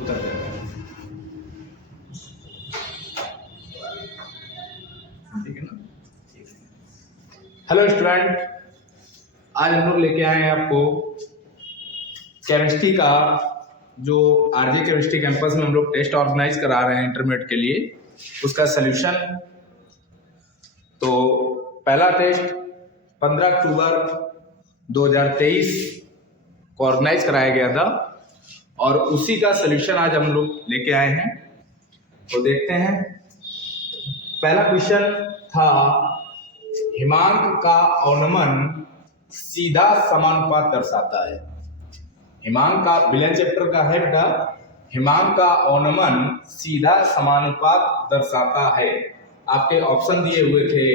उतर जाता है। ठीक है ना। हेलो स्टूडेंट, आज हम लोग लेके आए हैं आपको केमिस्ट्री का जो आरजे केमिस्ट्री कैंपस में हम लोग टेस्ट ऑर्गेनाइज करा रहे हैं इंटरमीडिएट के लिए, उसका सलूशन। तो पहला टेस्ट 15 अक्टूबर 2023 को ऑर्गेनाइज कराया गया था और उसी का सलूशन आज हम लोग लेके आए हैं। तो देखते हैं। पहला क्वेश्चन था, हिमांक का अवनमन सीधा समानुपात दर्शाता है। हिमांक का विलयन चैप्टर का है बेटा, हिमांक का अवनमन सीधा समानुपात दर्शाता है। आपके ऑप्शन दिए हुए थे,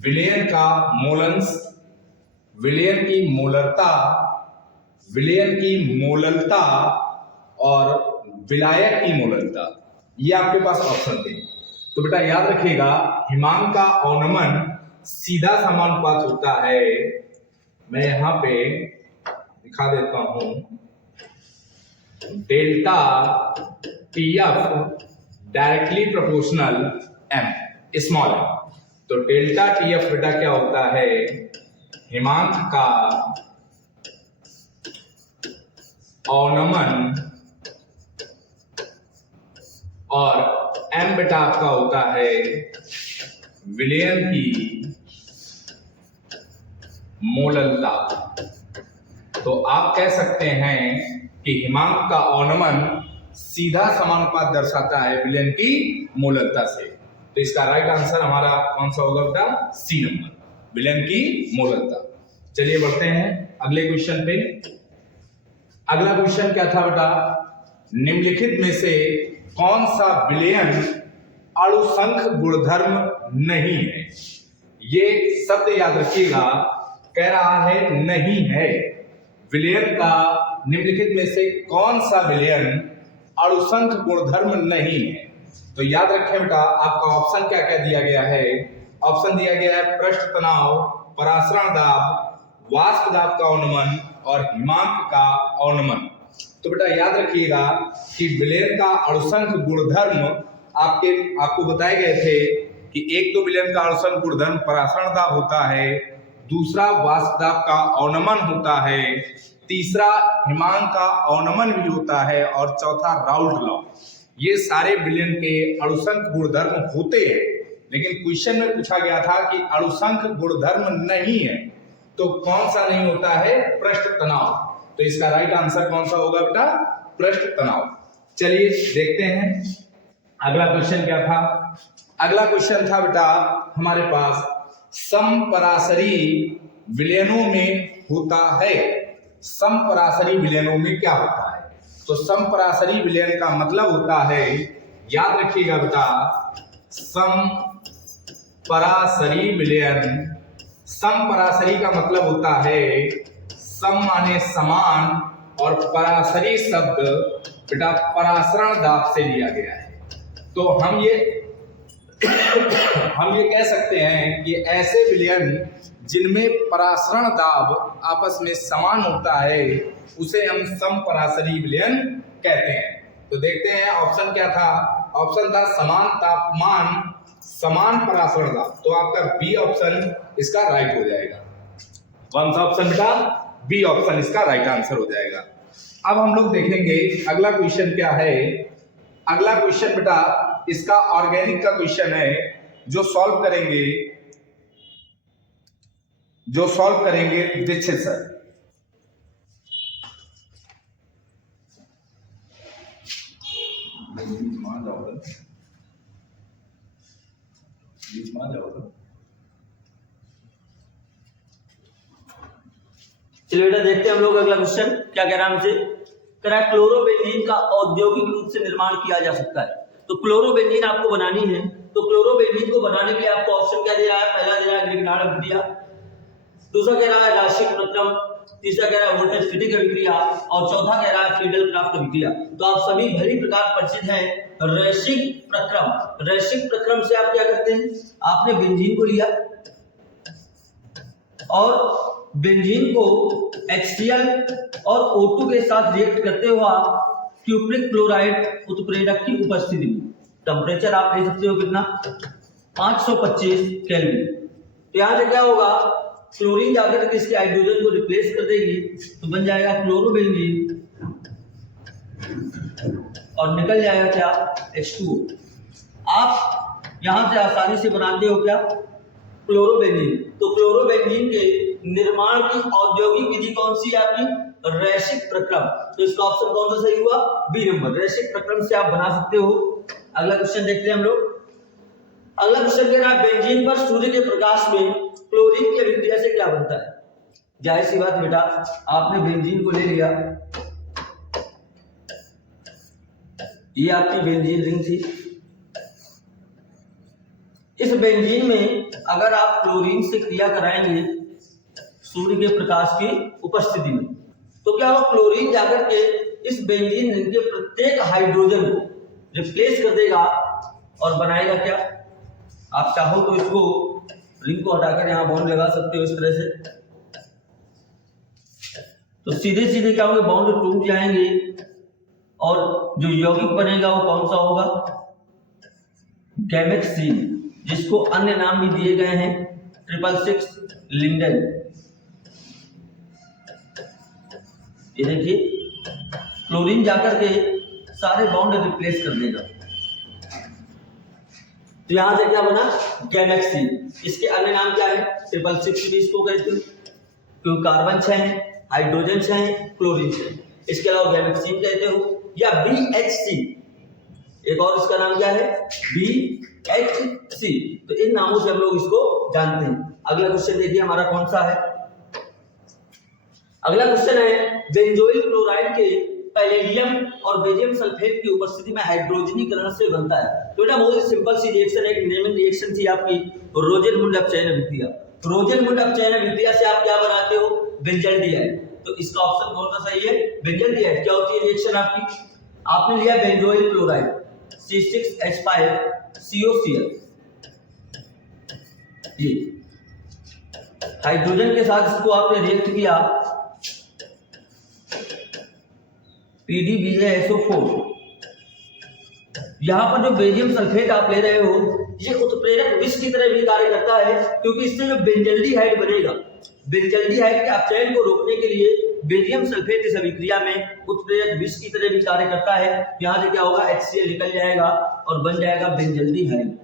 विलयन का मोलंश, विलयन की मोलरता, विलयन की मोललता और विलायक की मोललता। ये आपके पास ऑप्शन थे। तो बेटा याद रखिएगा, हिमांक का अवनमन सीधा समानुपात होता है। मैं यहां पे दिखा देता हूं, delta TF directly proportional M, small M. तो डेल्टा टीएफ बेटा क्या होता है, हिमांक का अवनमन, और एम बेटा आपका होता है विलयन की मोललता। तो आप कह सकते हैं कि हिमांक का अवनमन सीधा समानुपात दर्शाता है विलयन की मोललता से। तो इसका राइट आंसर हमारा कौन सा होगा बेटा, सी नंबर, विलयन की मोललता। चलिए बढ़ते हैं अगले क्वेश्चन पे। अगला क्वेश्चन क्या था बेटा, निम्नलिखित में से कौन सा विलयन अणुसंख गुणधर्म नहीं है। ये शब्द याद रखिएगा, कह रहा है नहीं है। विलयन का निम्नलिखित में से कौन सा विलयन अणुसंख गुणधर्म नहीं है। तो याद रखें बेटा, आपका ऑप्शन क्या क्या दिया गया है। ऑप्शन दिया गया है पृष्ठ तनाव, परासरण दाब, वाष्प दाब का अवनमन और हिमांक का अवनमन। तो बेटा याद रखिएगा कि विलयन का अणुसंख गुणधर्म आपको बताए गए थे कि एक तो विलयन का अणुसंख गुणधर्म परासरण दाब होता है, दूसरा वाष्प दाब का अवनमन होता है, तीसरा हिमांक का अवनमन भी होता है और चौथा राउल्ट लॉ। ये सारे विलयन के अणुसंख गुणधर्म होते हैं, लेकिन क्वेश्चन में पूछा गया था कि अणुसंख गुणधर्म नहीं है। तो कौन सा नहीं होता है, पृष्ठ तनाव। तो इसका राइट आंसर कौन सा होगा बेटा, पृष्ठ तनाव। चलिए देखते हैं अगला क्वेश्चन क्या था। अगला क्वेश्चन था बेटा हमारे पास, समपरासरी विलयनों में होता है। समपरासरी विलयनों में क्या होता है। तो समपरासरी विलयन का मतलब होता है, याद रखिएगा बेटा, समपरासरी विलयन, समपरासरी का मतलब होता है, सम माने समान और परासरी शब्द बेटा परासरण दाब से लिया गया है। तो हम ये कह सकते हैं कि ऐसे विलयन जिनमें परासरण दाब आपस में समान होता है उसे हम समपरासरी विलयन कहते हैं। तो देखते हैं ऑप्शन क्या था। ऑप्शन था समान तापमान समान परासरण दाब। तो आपका बी ऑप्शन इसका राइट हो जाएगा। कौन सा ऑप्शन बेटा, बी ऑप्शन इसका राइट आंसर हो जाएगा। अब हम लोग देखेंगे अगला क्वेश्चन क्या है। अगला क्वेश्चन बेटा इसका ऑर्गेनिक का क्वेश्चन है, जो सॉल्व करेंगे दीक्षित सर। चलिए बेटा देखते हैं हम लोग अगला क्वेश्चन क्या कह रहा है हमसे। कह रहा है क्लोरोबेंजीन का औद्योगिक रूप से निर्माण किया जा सकता है। तो क्लोरोबेंजीन आपको बनानी है, तो क्लोरोबेंजीन को बनाने के लिए आपको ऑप्शन क्या दे रहा है। पहला दे रहा है ग्रिग्नार्ड अभिक्रिया, दूसरा कह रहा है राशिक प्रक्रम, तीसरा कह रहा है वोल्टेज फिटिक अभिक्रिया और चौथा कह रहा है फ्रीडल क्राफ्ट अभिक्रिया। तो आप सभी भली प्रकार परिचित हैं रैशिक प्रक्रम। रैशिक प्रक्रम से आप क्या करते हैं, आपने बेंजीन को लिया और बेंजीन को HCl और O2 के साथ रिएक्ट करते हुआ क्यूप्रिक क्लोराइड उत्प्रेरक की उपस्थिति में। टेम्परेचर आप ले सकते हो कितना, 525 केल्विन। तो यहाँ से क्या होगा, क्लोरीन जाकर के इसके हाइड्रोजन को रिप्लेस कर देगी, तो बन जाएगा क्लोरोबेंजीन और निकल जाएगा क्या, H2O। आप यहां से आसानी से बनाते हो क्या, क्लोरोबेंजीन। तो क्लोरोबेंजीन के निर्माण की औद्योगिक विधि कौन सी है आपकी, रैखिक प्रक्रम। तो इसका ऑप्शन कौन सा सही हुआ, बी नंबर, रैखिक प्रक्रम से आप बना सकते हो। अगला क्वेश्चन देखते हैं हम लोग। अगला क्वेश्चन कह रहा है बेंजीन पर सूर्य के प्रकाश में क्लोरीन की अभिक्रिया से क्या बनता है। जाहिर सी बात बेटा, आपने बेंजीन को ले लिया, ये आपकी बेंजीन रिंग थी। इस बेंजीन में अगर आप क्लोरीन से क्रिया कराएंगे सूर्य के प्रकाश की उपस्थिति में, तो क्या हो, क्लोरीन जाकर के इस बेंजीन रिंग के प्रत्येक हाइड्रोजन को रिप्लेस कर देगा और बनाएगा क्या, आप चाहो तो इसको रिंग को हटाकर यहां बॉन्ड लगा सकते हो इस तरह से। तो सीधे सीधे क्या होंगे, बॉन्ड टूट जाएंगे और जो यौगिक बनेगा वो कौन सा होगा, गैमेक्सीन, जिसको अन्य नाम भी दिए गए हैं 666 लिंडेन। ये देखिए, क्लोरीन जाकर के सारे बॉन्ड रिप्लेस कर देगा, तो यहां से क्या बना, गैमेक्सीन। इसके अन्य नाम क्या है, 666 भी इसको कहते हैं, क्योंकि कार्बन 6 है, हाइड्रोजन 6 है, क्लोरीन 6 है। इसके अलावा गैमेक्सीन कहते हो या BHC, एक और इसका नाम क्या है, BHC। तो इन नामों से हम लोग इसको जानते हैं। अगला क्वेश्चन देखिए हमारा कौन सा है। अगला क्वेश्चन है बेंजोइल क्लोराइड के पैलेडियम और बेरियम सल्फेट की उपस्थिति में हाइड्रोजनीकरण से बनता है। तो बेटा बहुत सिंपल सी रिएक्शन है, एक नेमिंग रिएक्शन थी आपकी, रोजेनमुंड अपचयन अभिक्रिया। रोजेनमुंड अपचयन अभिक्रिया से आप क्या बनाते हो, बेंजल्डिहाइड। तो इसका ऑप्शन कौन सा सही है, बेंजल्डिहाइड। क्या होती है रिएक्शन आपकी, आपने लिया बेंजोइल क्लोराइड C6H5COCl, ये हाइड्रोजन के साथ इसको आपने रिएक्ट किया, PdBaSO4। यहां पर जो बेरियम सल्फेट आप ले रहे हो, ये उत्प्रेरक विष की तरह भी कार्य करता है, क्योंकि इससे जो बेंजल्डिहाइड बनेगा, बेंजल्डिहाइड के अपचयन को रोकने के लिए बेरियम सल्फेट इस अभिक्रिया में उत्प्रेरक विष की तरह भी कार्य करता है। यहां से क्या होगा, HCl निकल जाएगा और बन जाएगा बेंजल्डिहाइड।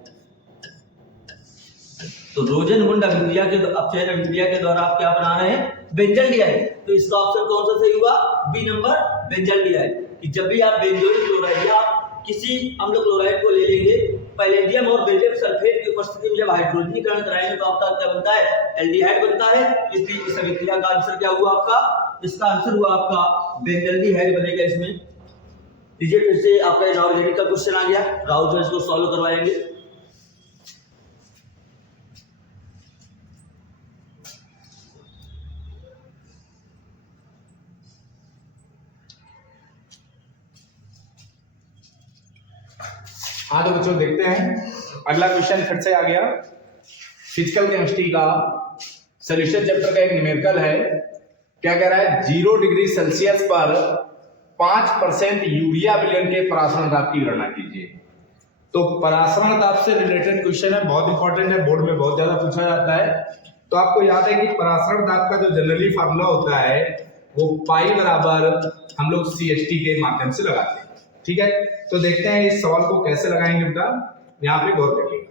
तो रोजेनमुंड अभिक्रिया के अपचयन अभिक्रिया के द्वारा आप क्या बना रहे हैं, बेंजल्डिहाइड। तो इसका ऑप्शन कौन सा सही हुआ, बी नंबर, बेंजल्डिहाइड। कि जब भी आप बेंजोइल क्लोराइड या किसी अम्ल क्लोराइड को ले लेंगे, पैलेडियम और बेरियम सल्फेट की उपस्थिति में जब हाइड्रोजनीकरण कराएंगे तो आपका क्या बनता है, एल्डिहाइड बनता है। इसलिए इस अभिक्रिया का आंसर क्या हुआ आपका, इसका आंसर हुआ आपका बेंजल्डिहाइड बनेगा इसमें। लीजिए फिर से आपका इनऑर्गेनिक का क्वेश्चन आ गया, राहुल जो इसको सॉल्व करवाएंगे। हाँ तो बच्चों देखते हैं, अगला क्वेश्चन फिर से आ गया। फिजिकल केमिस्ट्री का सॉल्यूशन चैप्टर का एक न्यूमेरिकल है। क्या कह रहा है, 0 डिग्री सेल्सियस पर 5% यूरिया विलयन के परासरण दाब की गणना कीजिए। तो परासरण दाब से रिलेटेड क्वेश्चन है, बहुत इंपॉर्टेंट है, बोर्ड में बहुत ज्यादा पूछा जाता है। तो आपको याद है कि परासरण दाब का जो जनरली फार्मूला होता है वो पाई बराबर हम लोग CST के माध्यम से लगाते हैं, ठीक है। तो देखते हैं इस सवाल को कैसे लगाएंगे बेटा, यहाँ पे गौर करिएगा।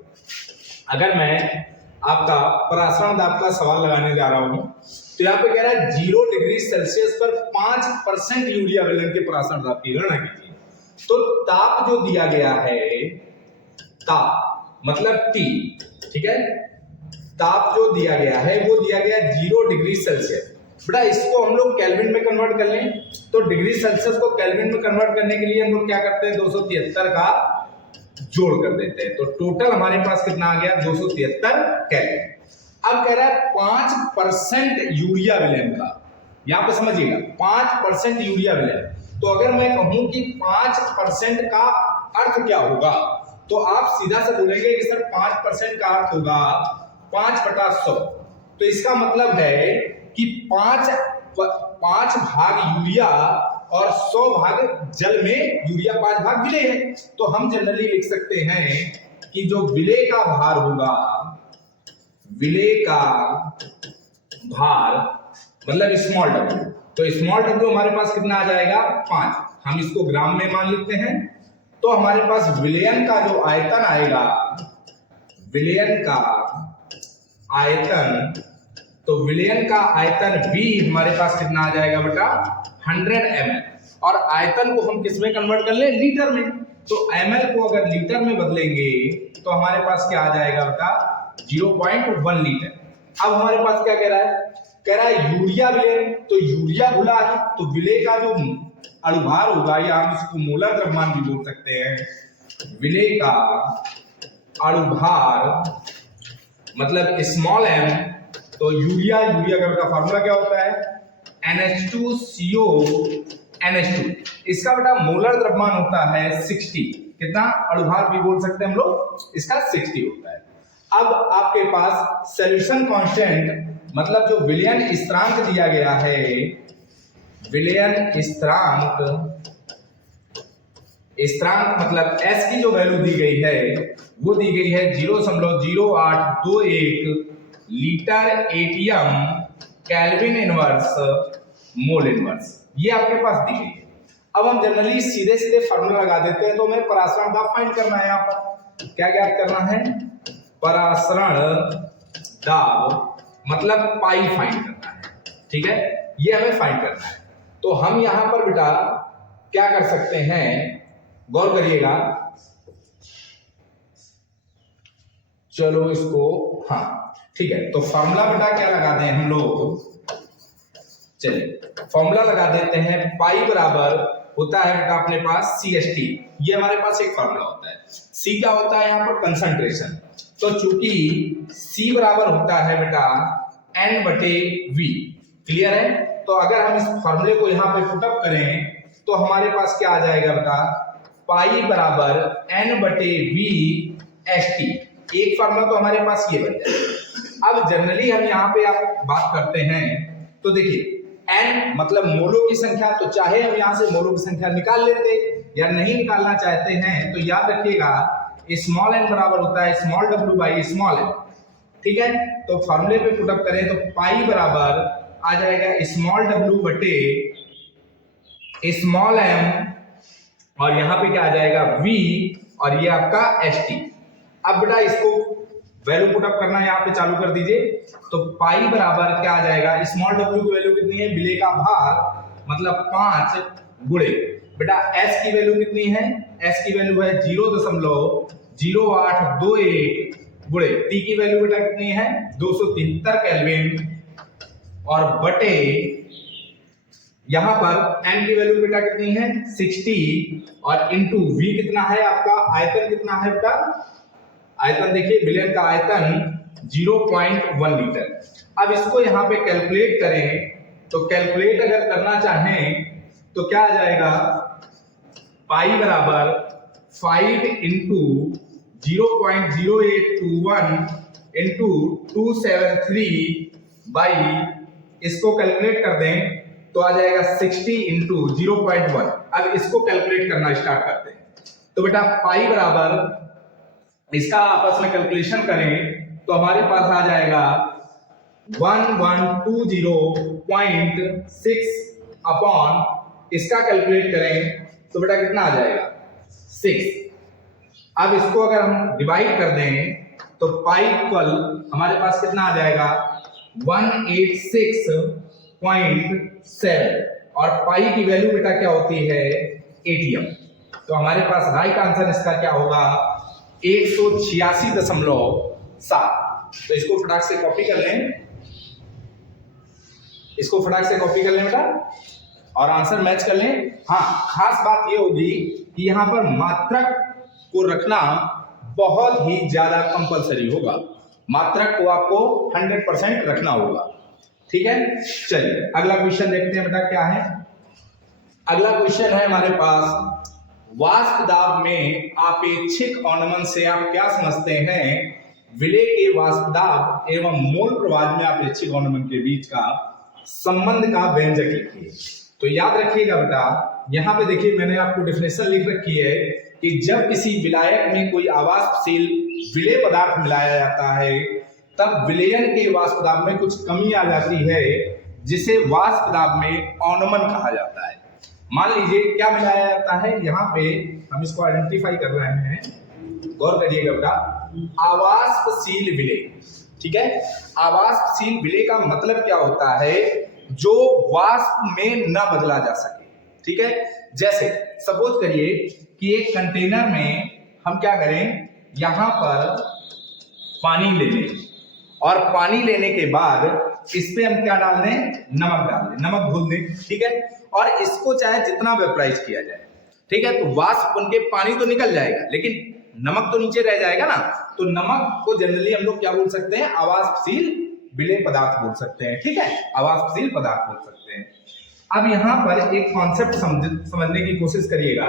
अगर मैं आपका परासरण दाब का सवाल लगाने जा रहा हूं, तो यहाँ पे कह रहा है 0 डिग्री सेल्सियस पर 5% यूरिया विलयन के परासरण दाब की गणना कीजिए। तो ताप जो दिया गया है, ताप मतलब T, ठीक है, ताप जो दिया गया है वो दिया गया 0 डिग्री सेल्सियस। बेटा इसको हम लोग केल्विन में कन्वर्ट कर लें, तो डिग्री सेल्सियस को केल्विन में कन्वर्ट करने के लिए हम लोग क्या करते हैं, 273 का जोड़ कर देते हैं। तो टोटल हमारे पास कितना आ गया, 273 केल्विन। अब कह रहा है 5% यूरिया विलयन का, यहां पे समझिएगा 5% यूरिया विलयन। तो अगर मैं कहूं कि 5% का अर्थ क्या होगा, तो आप सीधा से बोलेंगे कि सर 5% का अर्थ होगा 5/100। तो इसका मतलब है कि 5 भाग यूरिया और 100 भाग जल में यूरिया 5 भाग विलेय है। तो हम जनरली लिख सकते हैं कि जो विलेय का भार होगा, विलेय का भार मतलब स्मॉल डब्ल्यू, तो स्मॉल डब्ल्यू हमारे पास कितना आ जाएगा 5, हम इसको ग्राम में मान लेते हैं। तो हमारे पास विलयन का जो आयतन आएगा, विलयन का आयतन, तो विलयन का आयतन V हमारे पास कितना आ जाएगा बेटा 100 ml, और आयतन को हम किस में कन्वर्ट कर ले, लीटर में। तो ml को अगर लीटर में बदलेंगे तो हमारे पास क्या आ जाएगा बेटा 0.1 लीटर। अब हमारे पास क्या कह रहा है, कह रहा है यूरिया विलय, तो यूरिया घुला है, तो विलय का जो अणुभार होगा या हम इसको मोलर द्रव्यमान भी बोल सकते हैं, विलय का अणुभार मतलब स्मॉल m, तो यूरिया का फार्मूला क्या होता है NH2CO NH2, इसका बेटा मोलर द्रव्यमान होता है 60, कितना अणुभार भी बोल सकते हैं हम लोग, इसका 60 होता है। अब आपके पास सॉल्यूशन कांस्टेंट मतलब जो विलयन स्थिरांक दिया गया है, विलयन स्थिरांक मतलब S की जो वैल्यू दी गई है वो दी गई है 0.0821 litre ATM kelvin inverse mole inverse, ये आपके पास दी गई है। अब हम जनरली सीधे सीधे फार्मूला लगा देते हैं, तो हमें परासरण दाब फाइंड करना है। यहाँ पर क्या ज्ञात करना है, परासरण दाब मतलब पाई फाइंड करना है, ठीक है, ये हमें फाइंड करना है। तो हम यहां पर बेटा क्या कर सकते हैं, गौर करिएगा, चलो इसको, हाँ ठीक है, तो फॉर्मूला बेटा क्या लगा दें हम लोग, चलिए फॉर्मूला लगा देते हैं, पाई बराबर होता है बेटा अपने पास CST, ये हमारे पास एक फॉर्मूला होता है। C क्या होता है यहाँ पर कंसंट्रेशन, तो चूंकि C बराबर होता है बेटा N/V, क्लियर है। तो अगर हम इस फॉर्मूले को यहाँ पे पुटअप करें तो हमारे पास क्या आ जाएगा बेटा, पाई बराबर N/V ST, एक फॉर्मूला तो हमारे पास ये बन जाएगा। अब जनरली हम यहाँ पे आप बात करते हैं, तो देखिए n मतलब मोलों की संख्या, तो चाहे हम यहाँ से मोलों की संख्या निकाल लेते या नहीं निकालना चाहते हैं, तो याद रखिएगा स्मॉल n बराबर होता है small w by small n, ठीक है। तो फॉर्मूले पे पुटअप करें तो पाई बराबर आ जाएगा स्मॉल w बटे स्मॉल m, और यहाँ पे क्या आ जाएगा v, और ये आपका st। अब बेटा इसको वैल्यू पुटअप करना यहाँ पे चालू कर दीजिए, तो पाई बराबर क्या आ जाएगा, स्मॉल w की वैल्यू कितनी है, विलय का भार मतलब 5 गुणे बेटा s की वैल्यू कितनी है, s की वैल्यू है 0.0821 गुणे t की वैल्यू बेटा कितनी है 273 केल्विन, और बटे यहां पर n की वैल्यू बेटा कितनी है 60, और इनटू v कितना है आपका, आयतन कितना है बेटा, आयतन देखिए विलयन का आयतन 0.1 लीटर। अब इसको यहाँ पे कैलकुलेट करें, तो कैलकुलेट अगर करना चाहें तो क्या आ जाएगा, पाई बराबर 5 इंटू 0.0821 इंटू 273 बाई, इसको कैलकुलेट कर दें तो आ जाएगा 60 इंटू 0.1। अब इसको कैलकुलेट करना स्टार्ट करते हैं, तो बेटा पाई बराबर इसका आपस में कैलकुलेशन करें तो हमारे पास आ जाएगा 1120.6 अपॉन, इसका कैलकुलेट करें तो बेटा कितना आ जाएगा 6। अब इसको अगर हम डिवाइड कर दें तो पाई इक्वल हमारे पास कितना आ जाएगा 186.7, और पाई की वैल्यू बेटा क्या होती है एटीएम। तो हमारे पास राइट आंसर इसका क्या होगा 186.7। तो इसको फटाक से कॉपी कर लें, इसको फटाक से कॉपी कर लें बेटा, और आंसर मैच कर लें। हाँ, खास बात ये होगी कि यहाँ पर मात्रक को रखना बहुत ही ज्यादा कंपलसरी होगा, मात्रक को आपको 100% रखना होगा, ठीक है। चलिए अगला क्वेश्चन देखते हैं बेटा क्या है। अगला क्वेश्चन है हमारे पास, वाष्प दाब में आपेक्षिक अवनमन से आप क्या समझते हैं, विलय के वाष्प दाब एवं मोल प्रवाह में आपेक्षिक अवनमन के बीच का संबंध का व्यंजक लिखिए। तो याद रखिएगा बेटा, यहाँ पे देखिए मैंने आपको डेफिनेशन लिख रखी है कि जब किसी विलायक में कोई आवासशील विलेय पदार्थ मिलाया जाता है तब विलयन के वाष्प दाब में कुछ कमी आ जाती है, जिसे वाष्प दाब में अवनमन कहा जाता है। मान लीजिए क्या मिलाया जाता है, यहाँ पे हम इसको आइडेंटिफाई कर रहे हैं, गौर करिएगा बेटा, आवासशील विलेय। ठीक है, आवासशील विलेय का मतलब क्या होता है, जो वाष्प में न बदला जा सके। ठीक है, जैसे सपोज करिए कि एक कंटेनर में हम क्या करें, यहां पर पानी ले लें और पानी लेने के बाद इस पे हम क्या डाल दें, नमक डाल दें, नमक घोल दें। ठीक है, और इसको चाहे जितना वेपराइज किया जाए, ठीक है, तो वाष्प बन के पानी तो निकल जाएगा लेकिन नमक तो नीचे रह जाएगा ना। तो नमक को जनरली हम लोग क्या बोल सकते हैं, आवासशील विलेय पदार्थ बोल सकते हैं। ठीक है, आवासशील पदार्थ बोल सकते हैं। अब यहाँ पर एक कॉन्सेप्ट समझने की कोशिश करिएगा।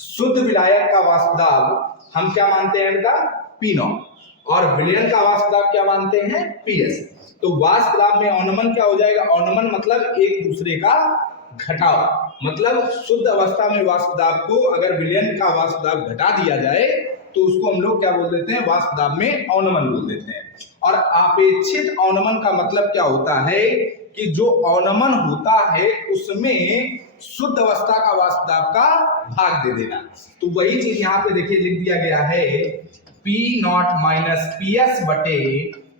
शुद्ध विलायक का वाष्प दाब हम क्या मानते हैं बेटा, P0, और विलयन का वाष्प दाब क्या मानते हैं, PS। तो वाष्प दाब में अवनमन क्या हो जाएगा, अवनमन मतलब एक दूसरे का घटाव, मतलब शुद्ध अवस्था में वाष्प दाब को अगर विलयन का वाष्प दाब घटा दिया जाए तो उसको हम लोग क्या बोल देते हैं, वाष्प दाब में अवनमन बोल देते हैं। और अपेक्षित अवनमन का मतलब क्या होता है कि जो अवनमन होता है उसमें शुद्ध अवस्था का वाष्प दाब का भाग दे देना। तो वही चीज यहाँ पे देखिए लिख दिया गया है, P0 माइनस PS बटे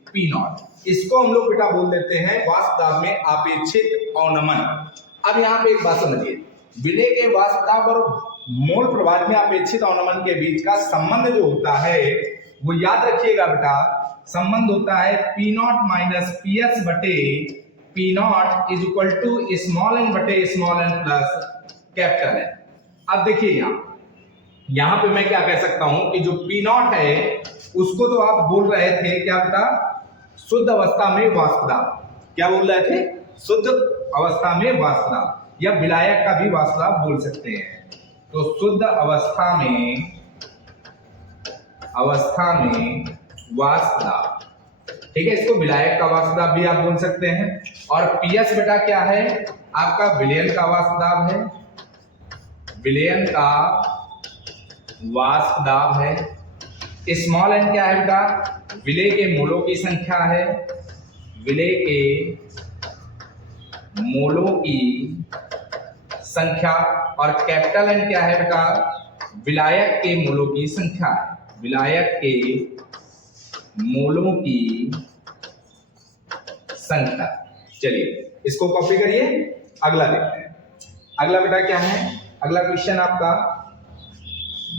P0। इसको हम लोग बेटा बोल देते हैं वाष्प दाब में अपेक्षित अवनमन। अब यहाँ पे एक बात समझिए, विलेय के वाष्प दाब और मोल प्रवाह में अपेक्षित अवनमन के बीच का संबंध जो होता है वो याद रखिएगा बेटा, संबंध होता है P0 माइनस PS बटे P0 is equal to small n बटे small n plus capital N। अब देखिए यहाँ पे मैं क्या कह सकता हूं कि जो P0 है उसको तो आप बोल रहे थे क्या बेटा, शुद्ध अवस्था में वाष्प दाब। क्या बोल रहे थे, शुद्ध अवस्था में वाष्प दाब, या विलायक का भी वाष्प दाब बोल सकते हैं। तो शुद्ध अवस्था में वाष्प दाब, ठीक है, इसको विलायक का वाष्प दाब भी आप बोल सकते हैं। और PS बेटा क्या है, आपका विलयन का वाष्प दाब है, विलयन का वाष्प दाब है। स्मॉल n क्या है बेटा, विलेय के मोलों की संख्या है, विलेय के मोलों की संख्या। और कैपिटल N क्या है बेटा, विलायक के मोलों की संख्या है, विलायक के मोलों की संख्या। चलिए इसको कॉपी करिए, अगला देखते हैं। अगला बेटा क्या है, अगला क्वेश्चन आपका,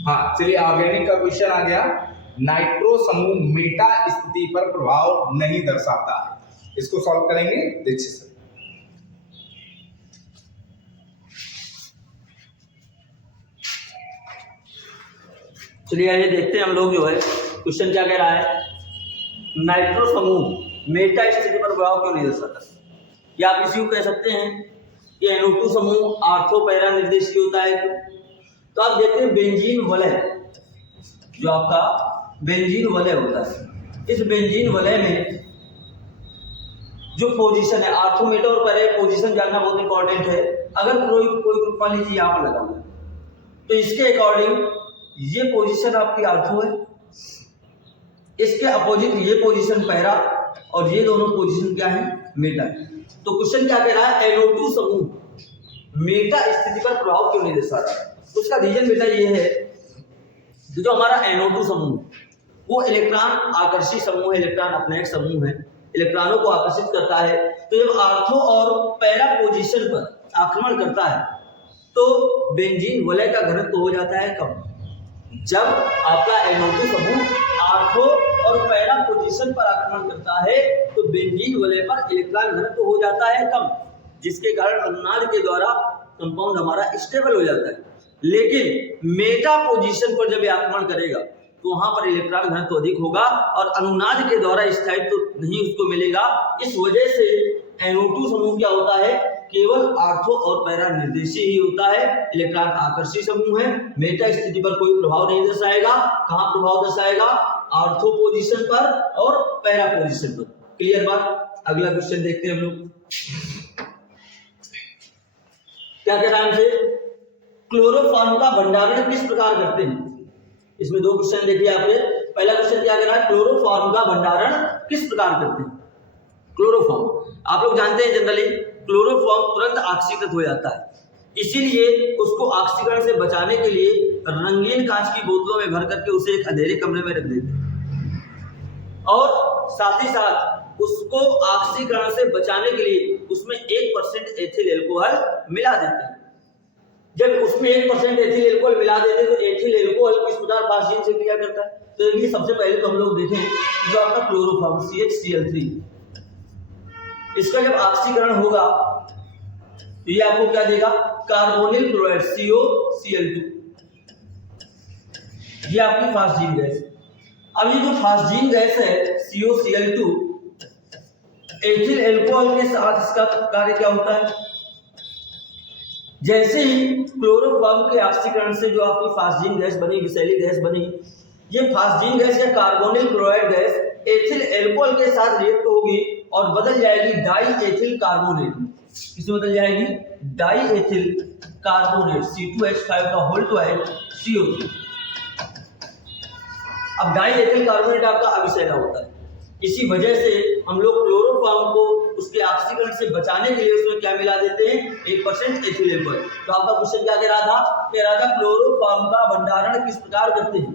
हाँ चलिए ऑर्गेनिक का क्वेश्चन आ गया। नाइट्रो समूह मेटा स्थिति पर प्रभाव नहीं दर्शाता है, इसको सॉल्व करेंगे, देखिए। चलिए आइए देखते हैं हम लोग जो है क्वेश्चन क्या कह रहा है। नाइट्रो समूह मेटा स्थिति पर प्रभाव क्यों नहीं दर्शाता, या आप इसी को कह सकते हैं कि NO2 समूह आर्थो पैरा निर्देशीय होता है। तो आप देखते हैं बेंजीन वलय, जो आपका बेंजीन वलय होता है, इस बेंजीन वलय में जो पोजीशन है, आर्थो मेटा और पैरा पोजीशन जानना बहुत इंपॉर्टेंट है। अगर कोई ग्रुप मान लीजिए यहाँ पर लगा हुआ है तो इसके अकॉर्डिंग ये पोजीशन आपकी आर्थो है, इसके अपोजिट ये पोजीशन पैरा, और ये दोनों पोजीशन क्या है, मेटा। तो क्वेश्चन क्या कह रहा है, NO2 समूह मेटा स्थिति पर प्रभाव क्यों नहीं दर्शा रहा है। उसका रीजन बेटा ये है, जो हमारा NO2 समूह वो इलेक्ट्रॉन आकर्षी समूह है, इलेक्ट्रॉन अपनेक समूह है, इलेक्ट्रॉनों को आकर्षित करता है। तो जब आर्थो और पैरा पोजीशन पर आक्रमण करता है तो बेंजीन वलय का घनत्व हो जाता है कम। जब आपका NO2 समूह आर्थो और पैरा पोजीशन पर आक्रमण करता है तो बेंजीन वलय पर इलेक्ट्रॉन घनत्व हो जाता है कम, जिसके कारण अनुनाद के द्वारा कंपाउंड हमारा स्टेबल हो जाता है। लेकिन मेटा पोजीशन पर जब आक्रमण करेगा तो वहां पर इलेक्ट्रॉन घनत्व अधिक होगा और अनुनाद के द्वारा स्थायित्व तो नहीं उसको मिलेगा। इस वजह से NO2 समूह क्या होता है, केवल आर्थो और पैरा निर्देशीय ही होता है, इलेक्ट्रॉन आकर्षी समूह है। मेटा स्थिति पर कोई प्रभाव नहीं दर्शाएगा। कहां प्रभाव दर्शाएगा, आर्थो पोजीशन पर और पैरा पोजीशन पर। क्लियर बात। अगला क्वेश्चन देखते हैं हम लोग। क्या कह रहा है हमसे, क्लोरोफॉर्म का भंडारण किस प्रकार करते हैं। इसमें दो क्वेश्चन देखिए आपने। पहला क्वेश्चन क्या कह रहा है, क्लोरोफॉर्म का भंडारण किस प्रकार करते हैं। क्लोरोफॉर्म आप लोग जानते हैं जनरली क्लोरोफॉर्म तुरंत ऑक्सीकृत हो जाता है, इसीलिए उसको ऑक्सीकरण से बचाने के लिए रंगीन कांच की बोतलों में भर करके उसे एक अंधेरे कमरे में रख देते हैं और साथ ही साथ उसको ऑक्सीकरण से बचाने के लिए उसमें 1% एथिल एल्कोहल मिला देते हैं। जब उसमें 1% एथिल एल्कोहल मिला देते हैं तो एथिल एल्कोहल किस प्रकार फास्जीन से क्रिया करता है। तो ये सबसे पहले तो हम लोग देखें जो आपका क्लोरोफॉर्म CHCl3, इसका जब ऑक्सीकरण होगा तो ये आपको क्या देगा, कार्बोनिल क्लोराइड COCl2, ये आपकी फास्जीन गैस। अब ये जो फास्जीन गैस है COCl2, एथिल एल्कोहल के साथ इसका कार्य क्या होता है, जैसे ही क्लोरोफॉर्म के ऑक्सीकरण से जो आपकी फास्जीन गैस बनी, विषैली गैस बनी, ये फास्जीन गैस या carbonyl chloride gas ethyl alcohol के साथ रिएक्ट होगी और बदल जाएगी डाई एथिल कार्बोनेट में। किसमें बदल जाएगी, डाई एथिल कार्बोनेट C2H5 का होल टू है CO3। अब डाई एथिल कार्बोनेट आपका अविषैला होता है, इसी वजह से हम लोग क्लोरोफॉर्म को उसके ऑक्सीकरण से बचाने के लिए उसमें क्या मिला देते हैं, 1% एथिल एल्कोहल। तो आपका क्वेश्चन क्या कह रहा था, क्लोरोफॉर्म का भंडारण किस प्रकार करते हैं।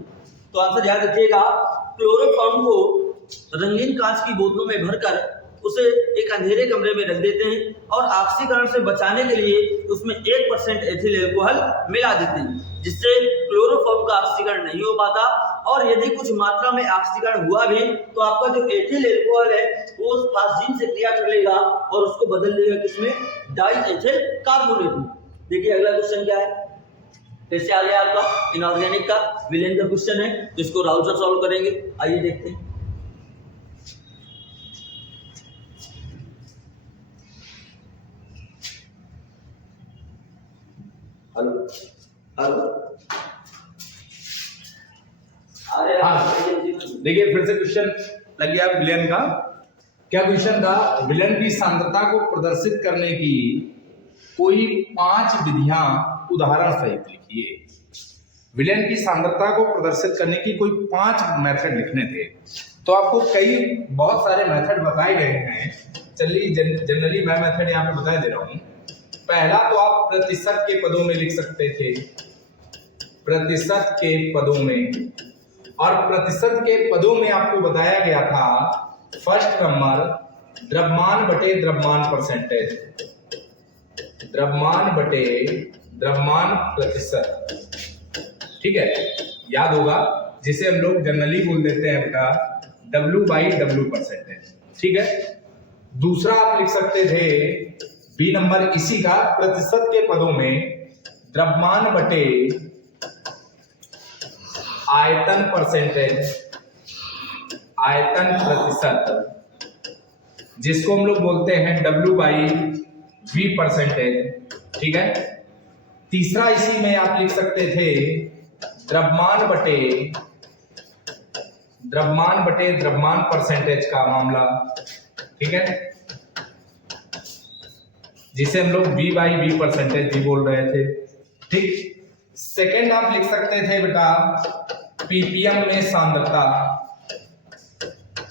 तो आंसर ध्यान रखिएगा, क्लोरोफॉर्म को रंगीन कांच की बोतलों में भरकर उसे एक अंधेरे कमरे में रख देते हैं और ऑक्सीकरण से बचाने के लिए उसमें 1% एथिल एल्कोहल मिला देते हैं, जिससे क्लोरोफॉर्म का ऑक्सीकरण नहीं हो पाता और यदि कुछ मात्रा में ऑक्सीकरण हुआ भी तो आपका जो एथिल एल्कोहल है वो उस फास्जीन से क्रिया कर लेगा और उसको बदल देगा किसमें, डाई एथिल कार्बोनेट में। देखिए अगला क्वेश्चन क्या है, कैसे आ गया आपका इनऑर्गेनिक का विलेन का क्वेश्चन है, जिसको राहुल सर सॉल्व करेंगे। आइए देखते हैं। हेलो हेलो, अरे देखिए फिर से क्वेश्चन लग गया विलेन का। क्या क्वेश्चन था, विलेन की सांद्रता को प्रदर्शित करने की कोई 5 विधियां उदाहरण सहित लिखिए। विलेन की सांद्रता को प्रदर्शित करने की कोई 5 मेथड लिखने थे, तो आपको बहुत सारे मेथड बताए गए हैं। चलिए जनरली मैं मेथड यहाँ पे बता दे रहा हूँ। पहला तो आप प्रतिशत के पदों में लिख सकते थे, प्रतिशत के पदों में, और प्रतिशत के पदों में आपको बताया गया था फर्स्ट नंबर द्रव्यमान बटे द्रव्यमान परसेंटेज, द्रव्यमान बटे द्रव्यमान प्रतिशत, ठीक है, याद होगा, जिसे हम लोग जनरली बोल देते हैं बेटा W/W परसेंटेज, ठीक है। दूसरा आप लिख सकते थे बी नंबर इसी का, प्रतिशत के पदों में द्रव्यमान बटे आयतन परसेंटेज, आयतन प्रतिशत, जिसको हम लोग बोलते हैं W/V परसेंटेज, ठीक है। तीसरा इसी में आप लिख सकते थे द्रव्यमान बटे द्रव्यमान परसेंटेज का मामला, ठीक है, जिसे हम लोग V/V परसेंटेज भी बोल रहे थे, ठीक। सेकंड आप लिख सकते थे बेटा ppm में सांद्रता,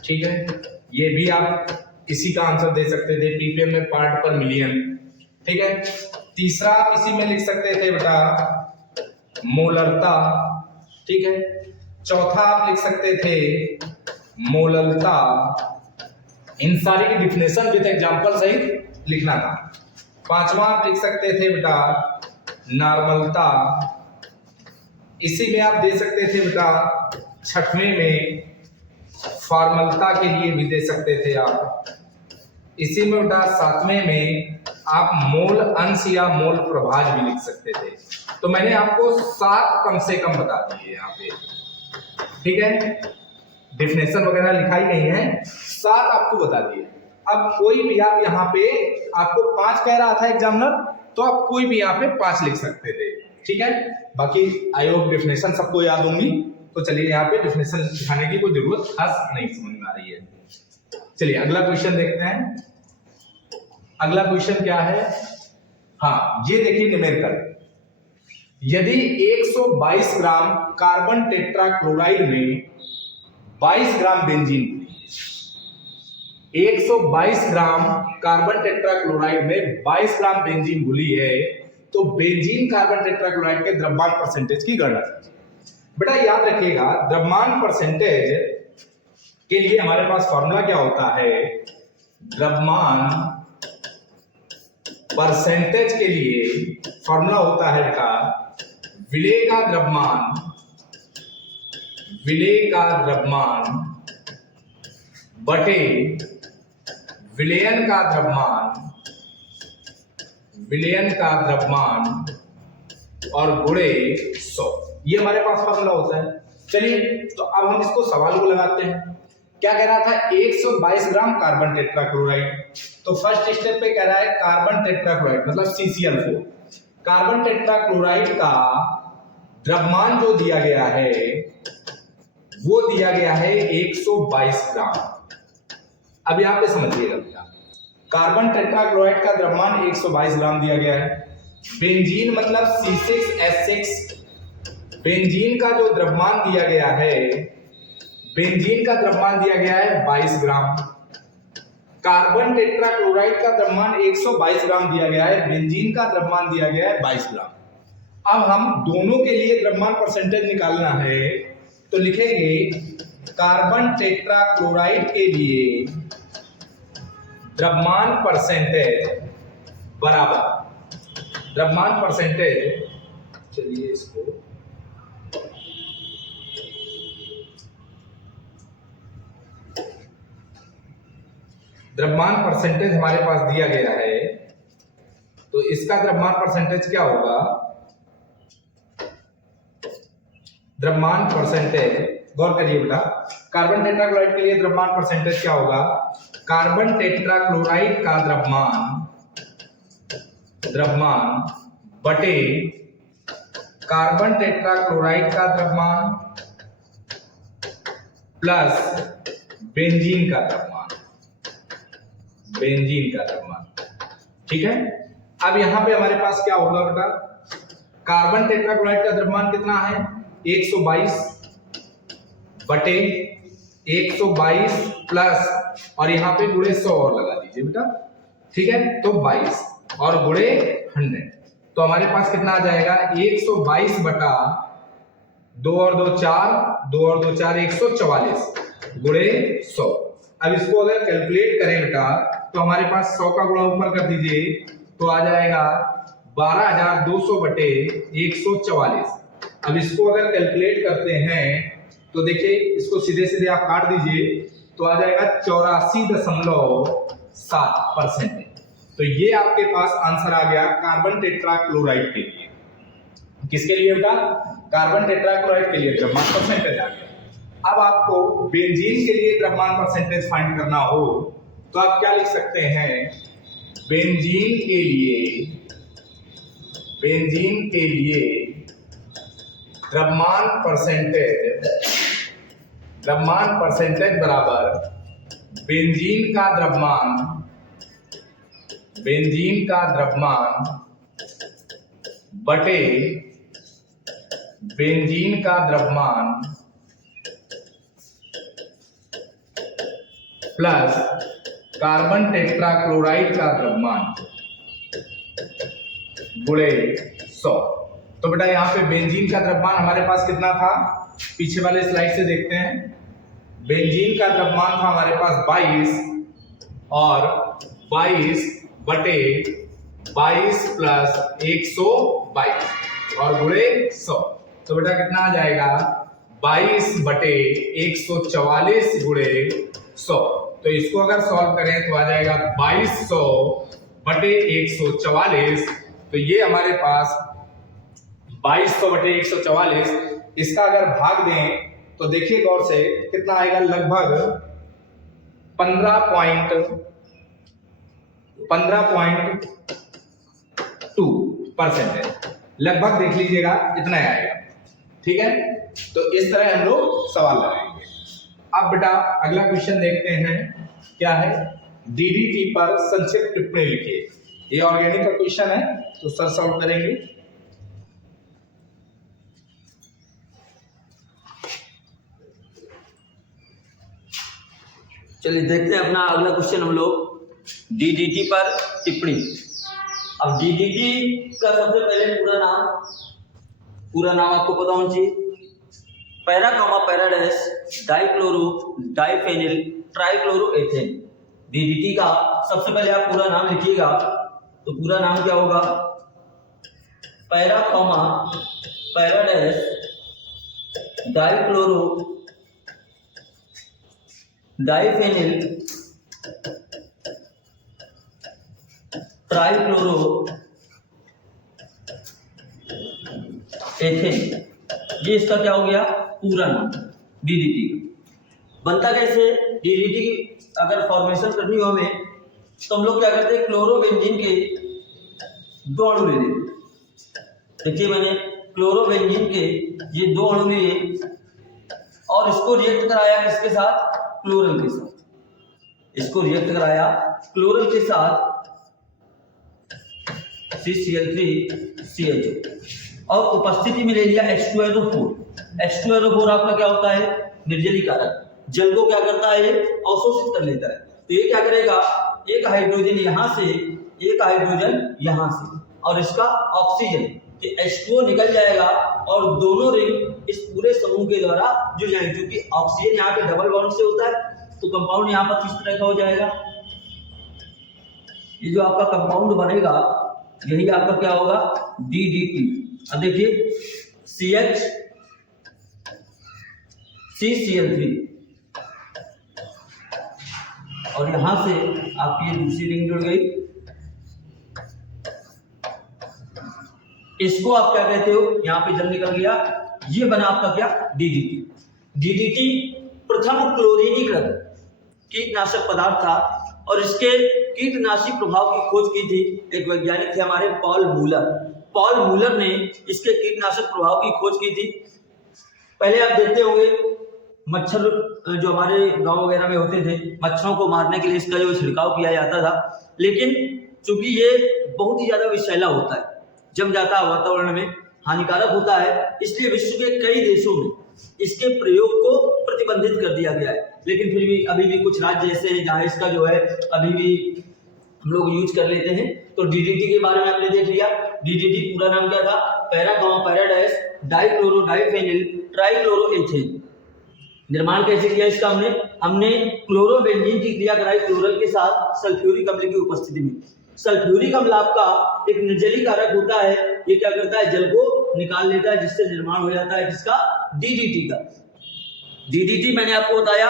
ठीक है, ये भी आप इसी का आंसर दे सकते थे, ppm में पार्ट पर मिलियन, ठीक है। तीसरा आप इसी में लिख सकते थे बेटा मोलरता, ठीक है। चौथा आप लिख सकते थे मोललता। इन सारी की डिफिनेशन विद एग्जांपल सहित लिखना था। पांचवा आप लिख सकते थे बेटा नॉर्मलता, इसी में आप दे सकते थे बेटा छठवें में फॉर्मलता के लिए भी दे सकते थे आप, इसी में बेटा सातवें में आप मोल अंश या मोल प्रभाज भी लिख सकते थे। तो मैंने आपको 7 कम से कम बता दिए यहाँ पे, ठीक है, डिफिनेशन वगैरह लिखाई गई है, 7 आपको बता दिए। अब कोई भी आप यहाँ पे आपको 5 कह रहा था एग्जामिनर, तो आप कोई भी यहाँ पे 5 लिख सकते थे, ठीक है। बाकी आई होप डिफिनेशन सबको याद होंगी, तो चलिए यहाँ पे डिफिनेशन लिखाने की कोई जरूरत खास नहीं समझ में आ रही है। चलिए अगला क्वेश्चन देखते हैं। अगला क्वेश्चन क्या है, हाँ, ये देखिए न्यूमेरिकल, यदि 122 ग्राम कार्बन टेट्राक्लोराइड में 22 gram benzene, 122 gram carbon tetrachloride में 22 ग्राम बेंजीन घुली है, तो बेंजीन कार्बन टेट्राक्लोराइड के द्रव्यमान परसेंटेज की गणना कीजिए। बेटा याद रखिएगा, द्रव्यमान परसेंटेज के लिए हमारे पास फॉर्मूला क्या होता है, द्रव्यमान परसेंटेज के लिए फॉर्मूला होता है बेटा विलेय का द्रव्यमान बटे विलयन का द्रव्यमान और गुणे 100, ये हमारे पास फॉर्मूला होता है। चलिए तो अब हम इसको सवाल को लगाते हैं। क्या कह रहा था, 122 ग्राम कार्बन टेट्राक्लोराइड, तो फर्स्ट स्टेप पे कह रहा है कार्बन टेट्राक्लोराइड मतलब CCl4, कार्बन टेट्राक्लोराइड का द्रव्यमान जो दिया गया है वो दिया गया है 122 ग्राम। अब यहां पे समझिएगा बेटा, कार्बन टेट्राक्लोराइड का द्रव्यमान 122 ग्राम दिया गया है, बेंजीन मतलब C6H6, बेंजीन का जो द्रव्यमान दिया गया है, बेंजीन का द्रव्यमान दिया गया है 22 ग्राम, कार्बन टेट्राक्लोराइड का द्रव्यमान 122 ग्राम दिया गया है, बेंजीन का द्रव्यमान दिया गया है 22 ग्राम। अब हम दोनों के लिए द्रव्यमान परसेंटेज निकालना है, तो लिखेंगे कार्बन टेट्राक्लोराइड के लिए द्रव्यमान परसेंटेज बराबर द्रव्यमान परसेंटेज, चलिए इसको द्रव्यमान परसेंटेज हमारे पास दिया गया है, तो इसका द्रव्यमान परसेंटेज क्या होगा, द्रव्यमान परसेंटेज, गौर करिए बेटा, कार्बन टेट्राक्लोराइड के लिए द्रव्यमान परसेंटेज क्या होगा, कार्बन टेट्राक्लोराइड का द्रव्यमान बटे कार्बन टेट्राक्लोराइड का द्रव्यमान प्लस बेंजीन का द्रव्यमान, ठीक है। अब यहां पे हमारे पास क्या होगा बेटा, कार्बन टेट्राक्लोराइड का द्रव्यमान कितना है 122 बटे 122 प्लस और यहाँ पे गुणे 100 और लगा दीजिए बेटा, ठीक है, तो 22 और गुणे 100, तो हमारे पास कितना आ जाएगा 122 बटा 2 और 2 4, 2 और 2 4 144 गुणे 100। अब इसको अगर कैलकुलेट करें बेटा, तो हमारे पास 100 का गुणा ऊपर कर दीजिए, तो आ जाएगा 12200 बटे 144। अब इसको अगर कैलकुलेट करते हैं तो देखिए, इसको सीधे सीधे आप काट दीजिए, तो आ जाएगा 84.7%। तो ये आपके पास आंसर आ गया कार्बन टेट्राक्लोराइड के लिए। किसके लिए बेटा, कार्बन टेट्राक्लोराइड के लिए द्रव्यमान परसेंटेज आ गया। अब आपको बेंजीन के लिए द्रव्यमान परसेंटेज फाइंड करना हो, तो आप क्या लिख सकते हैं, बेंजीन के लिए द्रव्यमान परसेंटेज बराबर बेंजीन का द्रव्यमान बटे बेंजीन का द्रव्यमान प्लस कार्बन टेट्राक्लोराइड का द्रव्यमान गुणे 100। तो बेटा यहाँ पे बेंजीन का द्रव्यमान हमारे पास कितना था, पीछे वाले स्लाइड से देखते हैं। बेंजीन का द्रव्यमान था हमारे पास 22 और 22 बटे 22 प्लस 122 और गुणे 100, तो बेटा कितना आ जाएगा 22 बटे 144 गुणे 100। तो इसको अगर सॉल्व करें तो आ जाएगा 2200 बटे 144, तो ये हमारे पास 2200 बटे 144, इसका अगर भाग दें तो देखिए गौर से कितना आएगा, लगभग 15.2% लगभग, देख लीजिएगा इतना ही आएगा, ठीक है। तो इस तरह हम लोग सवाल लगाएंगे। अब बेटा अगला क्वेश्चन देखते हैं, क्या है, डीडीटी पर संक्षिप्त टिप्पणी लिखिए। ये ऑर्गेनिक का क्वेश्चन है, तो सर सॉल्व करेंगे। चलिए देखते हैं अपना अगला क्वेश्चन हम लोग डीडीटी पर टिप्पणी। अब डीडीटी का सबसे पहले पूरा नाम आपको पता होना चाहिए। Para comma para dash dichloro diphenyl trichloroethane. DDT का सबसे पहले आप पूरा नाम लिखिएगा, तो पूरा नाम क्या होगा? Para comma para dash dichloro diphenyl trichloro ethane, ये इसका क्या हो गया? पूरा नाम डीडीटी का। बनता कैसे? डीडीटी की अगर फॉर्मेशन करनी हो हमें, तो हम लोग क्या करते हैं? क्लोरोबेंजीन के 2 अणु ले लेते। देखिए मैंने क्लोरोबेंजीन के ये 2 अणु लिए और इसको रिएक्ट कराया किसके साथ? क्लोरल के साथ। इसको रिएक्ट कराया क्लोरल के साथ CCl3CHO और उपस्थिति में ले लिया H2SO4। H2SO4 आपका क्या होता है? निर्जलीकारक। जल को क्या करता है? ये अवशोषित कर लेता है। तो ये क्या करेगा? एक हाइड्रोजन यहां से, एक हाइड्रोजन यहां से, और इसका ऑक्सीजन H2O निकल जाएगा और दोनों रिंग इस पूरे समूह के द्वारा जुड़ जाएंगे। क्योंकि ऑक्सीजन यहाँ पे डबल बॉन्ड से होता है, तो कंपाउंड यहाँ पर किस तरह का हो जाएगा? ये जो आपका कंपाउंड बनेगा यही आपका क्या होगा? DDT। अब देखिए CH CCl3 और यहां से आपकी ये दूसरी रिंग जुड़ गई। इसको आप क्या कहते हो? यहाँ पे जल निकल गया, ये बना आपका क्या? DDT। DDT प्रथम क्लोरीनीकृत कीटनाशक पदार्थ था और इसके कीटनाशी प्रभाव की खोज की थी एक वैज्ञानिक थे हमारे पॉल मूलर। पॉल मूलर ने इसके कीटनाशक प्रभाव की खोज की थी। पहले आप देखते होंगे मच्छर जो हमारे गांव वगैरह में होते थे, मच्छरों को मारने के लिए इसका जो छिड़काव किया जाता था, लेकिन चूंकि ये बहुत ही ज्यादा विषैला होता है, जम जाता है वातावरण में, हानिकारक होता है, इसलिए विश्व के कई देशों में इसके प्रयोग को प्रतिबंधित कर दिया गया है। लेकिन फिर भी अभी भी कुछ राज्य ऐसे हैं जहां इसका जो है अभी भी हम लोग यूज कर लेते हैं। तो डीडीटी के बारे में आपने देख लिया। डीडीटी पूरा नाम क्या था? Para comma para dash dichloro diphenyl trichloroethane. निर्माण कैसे किया इसका? हमने क्लोरोबेंजीन की क्रिया कराई क्लोरल के साथ सल्फ्यूरिक अम्ल की उपस्थिति में। सल्फ्यूरिक अम्ल आपका एक निर्जलीकारक होता है, ये क्या करता है? जल को निकाल लेता है, जिससे निर्माण हो जाता है किसका? डीडीटी का। डीडीटी मैंने आपको बताया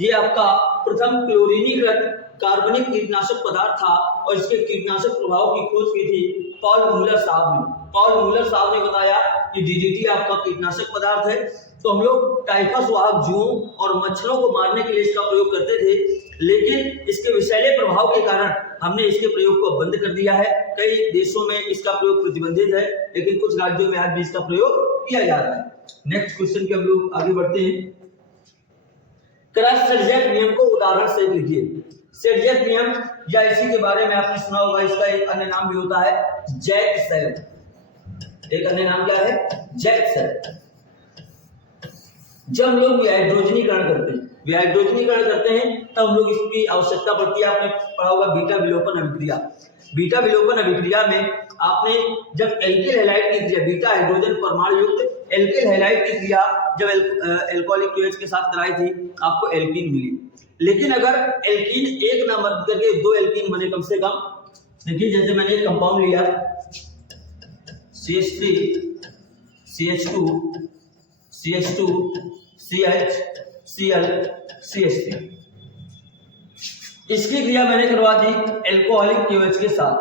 ये आपका प्रथम क्लोरीनीकृत कार्बनिक कीटनाशक पदार्थ था और इसके कीटनाशक प्रभाव की खोज की थी पॉल मूलर साहब ने। पॉल मूलर साहब ने बताया कि डीडीटी आपका कीटनाशक पदार्थ है। तो हम लोग टाइफस वाहक जुओं और मच्छरों को मारने के लिए इसका प्रयोग करते थे, लेकिन इसके विषैले प्रभाव के कारण हमने इसके प्रयोग को बंद कर दिया है। कई देशों में इसका प्रयोग प्रतिबंधित है, लेकिन कुछ राज्यों में आज भी इसका प्रयोग किया जा रहा है। नेक्स्ट क्वेश्चन के हम लोग आगे बढ़ते हैं। सेड्जैक नियम को उदाहरण से लिखिए। सेड्जैक नियम या इसी के बारे में आपने सुना होगा, इसका एक अन्य नाम भी होता है जैक सेल। एक अन्य नाम क्या है? Jack cell. जब हम लोग विहाइड्रोजनीकरण करते हैं तब हम लोग इसकी आवश्यकता पड़ती है। आपने पढ़ा होगा बीटा विलोपन अभिक्रिया। बीटा विलोपन अभिक्रिया में आपने जब एल्किल हैलाइड की क्रिया, बीटा हाइड्रोजन परमाणु युक्त एल्किल हैलाइड की क्रिया जब एल्कोहलिक KOH के साथ कराई थी, आपको एल्कीन मिली। लेकिन अगर एल्कीन एक ना मत करके 2 एल्कीन बने कम से कम। देखिए जैसे मैंने एक कंपाउंड लिया CH3 CH2 CH2 CH Cl CH3, इसकी क्रिया मैंने करवा दी एल्कोहलिक KOH के साथ।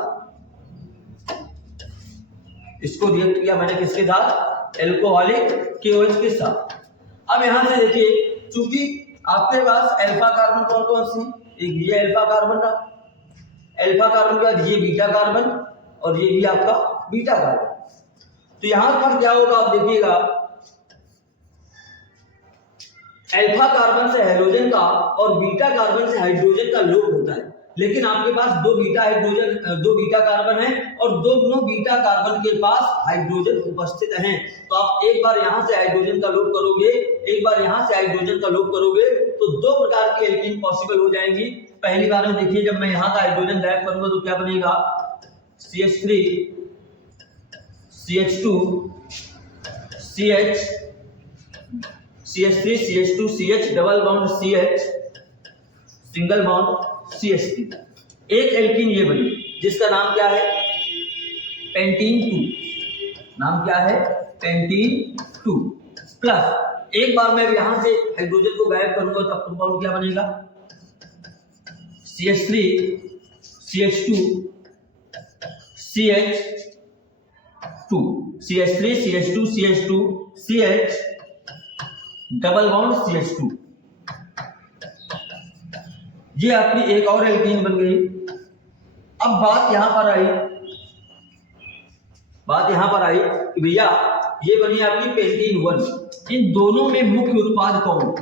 इसको रिएक्ट किया मैंने किसके साथ? एल्कोहलिक KOH के साथ। अब यहां से देखिए, चूंकि आपके पास अल्फा कार्बन कौन कौन सी? एक ये अल्फा कार्बन रहा, अल्फा कार्बन के बाद ये बीटा कार्बन और ये भी आपका बीटा कार्बन। तो यहां पर क्या होगा आप देखिएगा, अल्फा कार्बन से हाइड्रोजन का और बीटा कार्बन से हाइड्रोजन का लोप होता है। लेकिन आपके पास दो बीटा हाइड्रोजन, दो बीटा कार्बन है और दोनों बीटा कार्बन के पास हाइड्रोजन उपस्थित हैं। तो आप एक बार यहां से हाइड्रोजन का लोड करोगे, एक बार यहां से हाइड्रोजन का लोड करोगे, तो दो प्रकार की एल्कीन पॉसिबल हो जाएंगी। पहली बार में देखिए, जब मैं यहां का हाइड्रोजन गायब करूंगा तो क्या बनेगा, CH3 CH2 CH, CH3 CH2 CH, double bond CH, single bond CH3। एक एल्कीन ये बनी जिसका नाम क्या है, पेंटीन 2। नाम क्या है, पेंटीन 2। प्लस एक बार मैं यहां से हाइड्रोजन को गायब करूंगा तो कंपाउंड क्या बनेगा, CH3 CH2 CH2, CH3 CH2 CH2 CH, double bond CH2। ये आपकी एक और एल्कीन बन गई। अब बात यहां पर आई कि भैया ये बनी आपकी पेंटीन 1। इन दोनों में मुख्य उत्पाद कौन,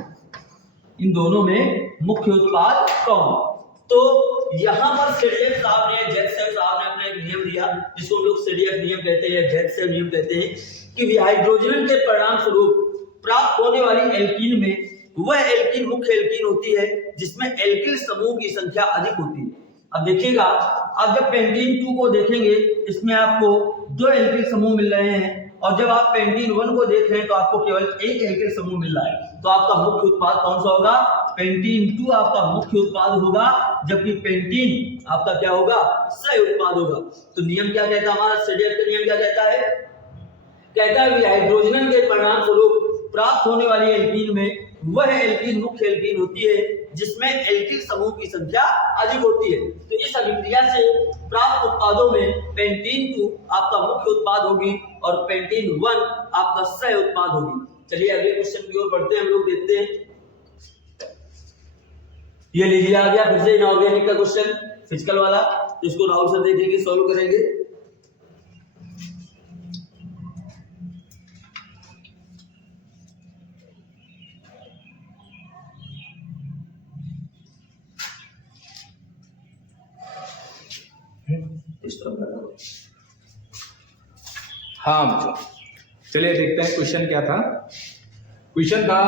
इन दोनों में मुख्य उत्पाद कौन? तो यहां पर सेडियफ साहब ने, जेडसेव साहब ने अपना एक नियम दिया जिसको हम लोग सेडियफ नियम कहते हैं, जेडसेव नियम कहते हैं, कि हाइड्रोजन के परिणाम स्वरूप प्राप्त होने वाली एल्कीन में वह एल्कीन मुख्य एल्कीन होती है जिसमें एल्किल समूह की संख्या अधिक होती है। अब देखिएगा, आप जब पेंटीन 2 को देखेंगे इसमें आपको दो एल्किल समूह मिल रहे हैं, और जब आप पेंटीन 1 को देख रहे हैं तो आपको केवल एक एल्किल समूह मिल रहा है। तो आपका मुख्य उत्पाद कौन सा होगा, पेंटीन 2 आपका मुख्य उत्पाद होगा, जबकि पेंटीन आपका क्या होगा, सह उत्पाद होगा। तो नियम क्या कहता है हमारा, सेडियफ का नियम क्या कहता है, कहता है हाइड्रोजन के परिणाम स्वरूप प्राप्त होने वाली एल्कीन में वह एल्कीन मुख्य एल्कीन होती है जिसमें एल्किल समूह की संख्या अधिक होती है। तो इस अभिक्रिया से प्राप्त उत्पादों में पेंटीन 2 आपका मुख्य उत्पाद होगी और पेंटीन 1 आपका सह उत्पाद होगी। चलिए अगले क्वेश्चन की ओर बढ़ते हैं, हम लोग देखते हैं। ये लीजिए आ गया फिर से इनऑर्गेनिक का क्वेश्चन, फिजिकल वाला, जिसको राहुल सर देखेंगे, सॉल्व करेंगे। हाँ बच्चों, चलिए देखते हैं क्वेश्चन क्या था। क्वेश्चन था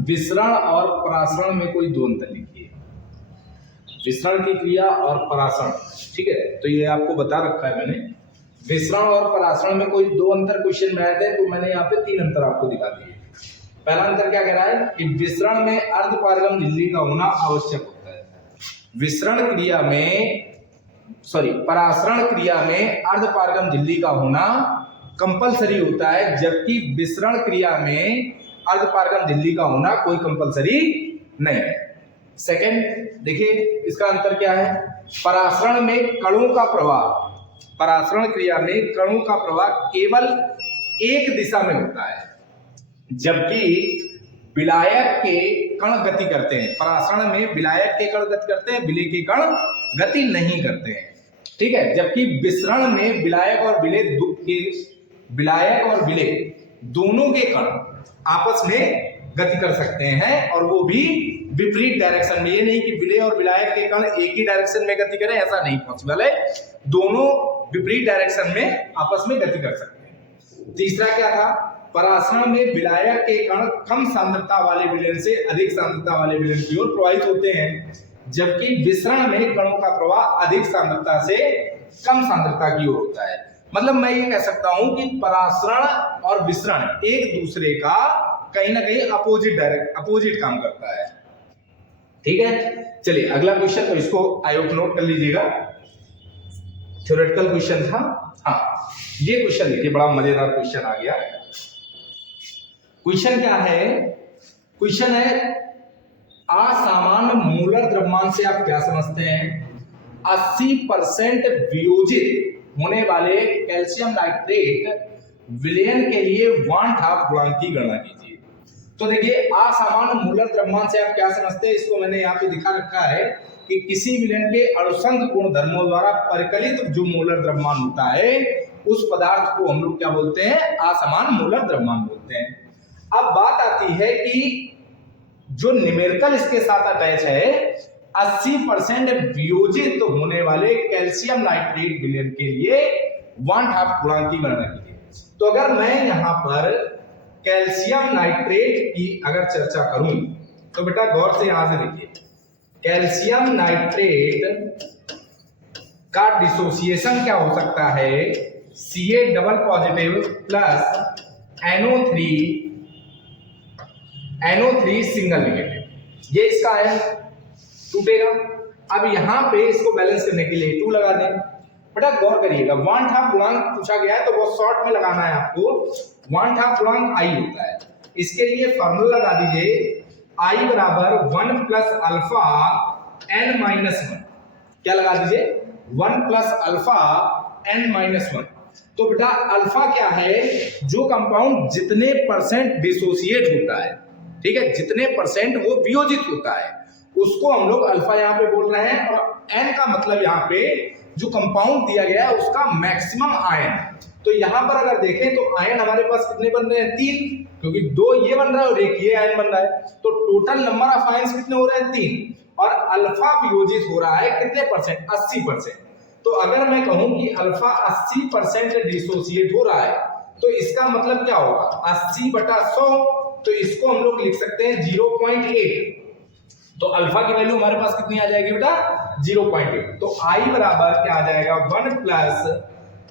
विसरण और परासरण में कोई दो अंतर लिखिए। विसरण की क्रिया और परासरण, ठीक है, तो ये आपको बता रखा है मैंने। विसरण और परासरण में कोई दो अंतर क्वेश्चन में आए थे, तो मैंने यहाँ पे तीन अंतर आपको दिखा दिए। पहला अंतर क्या कह रहा है कि विसरण में अर्धपारगम झिल्ली का होना आवश्यक होता है। विसरण क्रिया में, सॉरी, परासरण क्रिया में अर्धपारगम झिल्ली का होना कंपलसरी होता है, जबकि विसरण क्रिया में अर्धपारगम झिल्ली का होना कोई कंपलसरी नहीं है। सेकंड देखिए इसका अंतर क्या है, परासरण में कणों का प्रवाह, परासरण क्रिया में कणों का प्रवाह केवल एक दिशा में होता है, जबकि विलायक के कण गति करते हैं। परासरण में विलायक के कण गति करते हैं, विलेय के कण गति नहीं करते हैं, ठीक है। जबकि विसरण में विलायक और विलेय दोनों के कण आपस में गति कर सकते हैं, और वो भी विपरीत डायरेक्शन में। ये नहीं कि विलेय और विलायक के कण एक ही डायरेक्शन में गति करें, ऐसा नहीं पॉसिबल है, दोनों विपरीत डायरेक्शन में आपस में गति कर सकते हैं। तीसरा क्या था, परासरण में विलायक के कण कम सांद्रता वाले विलयन से अधिक सांद्रता वाले विलयन की ओर प्रवाहित होते हैं, जबकि विसरण में कणों का प्रवाह अधिक सांद्रता से कम सांद्रता की ओर होता है। मतलब मैं ये कह सकता हूं कि परासरण और विसरण एक दूसरे का कहीं ना कहीं अपोजिट काम करता है, ठीक है। चलिए अगला क्वेश्चन, तो इसको आयोग नोट कर लीजिएगा, थ्योरेटिकल क्वेश्चन था। हाँ, ये क्वेश्चन देखिए, बड़ा मजेदार क्वेश्चन आ गया। क्वेश्चन क्या है, क्वेश्चन है असामान्य मोलर द्रव्यमान से आप क्या समझते हैं। 80% वियोजित होने वाले कैल्शियम नाइट्रेट विलयन के लिए 1/2 गुणांक की गणना कीजिए। तो देखिए असामान्य मोलर द्रव्यमान से आप क्या समझते हैं, इसको मैंने यहाँ पे दिखा रखा है कि किसी विलयन के अणुसंघ गुण धर्मों द्वारा परिकलित जो मोलर द्रव्यमान होता है उस पदार्थ को हम लोग क्या बोलते हैं, असमान मोलर द्रव्यमान बोलते हैं। अब बात आती है कि जो न्यूमेरिकल इसके साथ अटैच है, 80% वियोजित होने वाले कैल्शियम नाइट्रेट विलयन के लिए 1/2 गुणांक की गणना कीजिए। तो अगर मैं यहां पर कैल्शियम नाइट्रेट की अगर चर्चा करूं तो बेटा गौर से यहां से देखिए, कैल्शियम नाइट्रेट का डिसोसिएशन क्या हो सकता है, Ca double positive plus NO3 single negative, ये इसका है, टूटेगा। अब यहां पे इसको बैलेंस करने के लिए 2 लगा दें। बेटा गौर करिएगा, 1/2 गुणांक पूछा गया है तो बहुत शॉर्ट में लगाना है आपको। 1/2 गुणांक I होता है, इसके लिए फॉर्मूला लगा दीजिए, I बराबर 1 प्लस अल्फा n माइनस 1। क्या लगा दीजिए, 1 प्लस अल्फा n माइनस 1। तो बेटा अल्फा क्या है, जो कंपाउंड जितने परसेंट डिसोसिएट होता है, ठीक है, जितने परसेंट वो वियोजित होता है, उसको हम लोग अल्फा यहाँ पे बोल रहे हैं। और n का मतलब यहाँ पे जो कंपाउंड दिया गया है उसका मैक्सिमम आयन। तो यहाँ पर अगर देखें तो आयन हमारे पास कितने बन रहे हैं, 3, क्योंकि 2 ये बन रहा है और 1 ये आयन बन रहा है। तो टोटल नंबर ऑफ आयन्स कितने हो रहे हैं, 3। और अल्फा वियोजित हो रहा है कितने परसेंट, 80%। तो अगर मैं कहूं कि अल्फा 80% डिसोसिएट हो रहा है तो इसका मतलब क्या होगा, 80/100। तो इसको हम लोग लिख सकते हैं 0.8। तो अल्फा की वैल्यू हमारे पास कितनी आ जाएगी बेटा, 0.8। तो I बराबर क्या आ जाएगा, 1 प्लस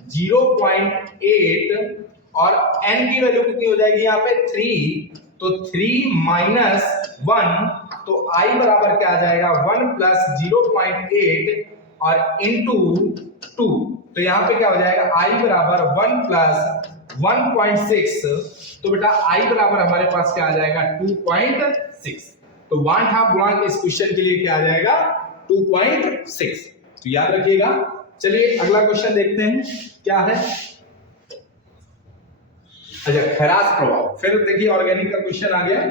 0.8 और n की वैल्यू कितनी हो जाएगी यहाँ पे 3। तो 3 माइनस 1, तो I बराबर क्या आ जाएगा, 1 प्लस 0.8 और इंटू 2। तो यहाँ पे क्या हो जाएगा, I बराबर 1 प्लस 1.6। तो बेटा I बराबर हमारे पास क्या आ जाएगा, 2.6। तो 1/2 गुणांक इस क्वेश्चन के लिए क्या आ जाएगा, 2.6। तो याद रखिएगा। चलिए अगला क्वेश्चन देखते हैं क्या है। अच्छा, खैरास प्रभाव, फिर देखिए ऑर्गेनिक का क्वेश्चन आ गया,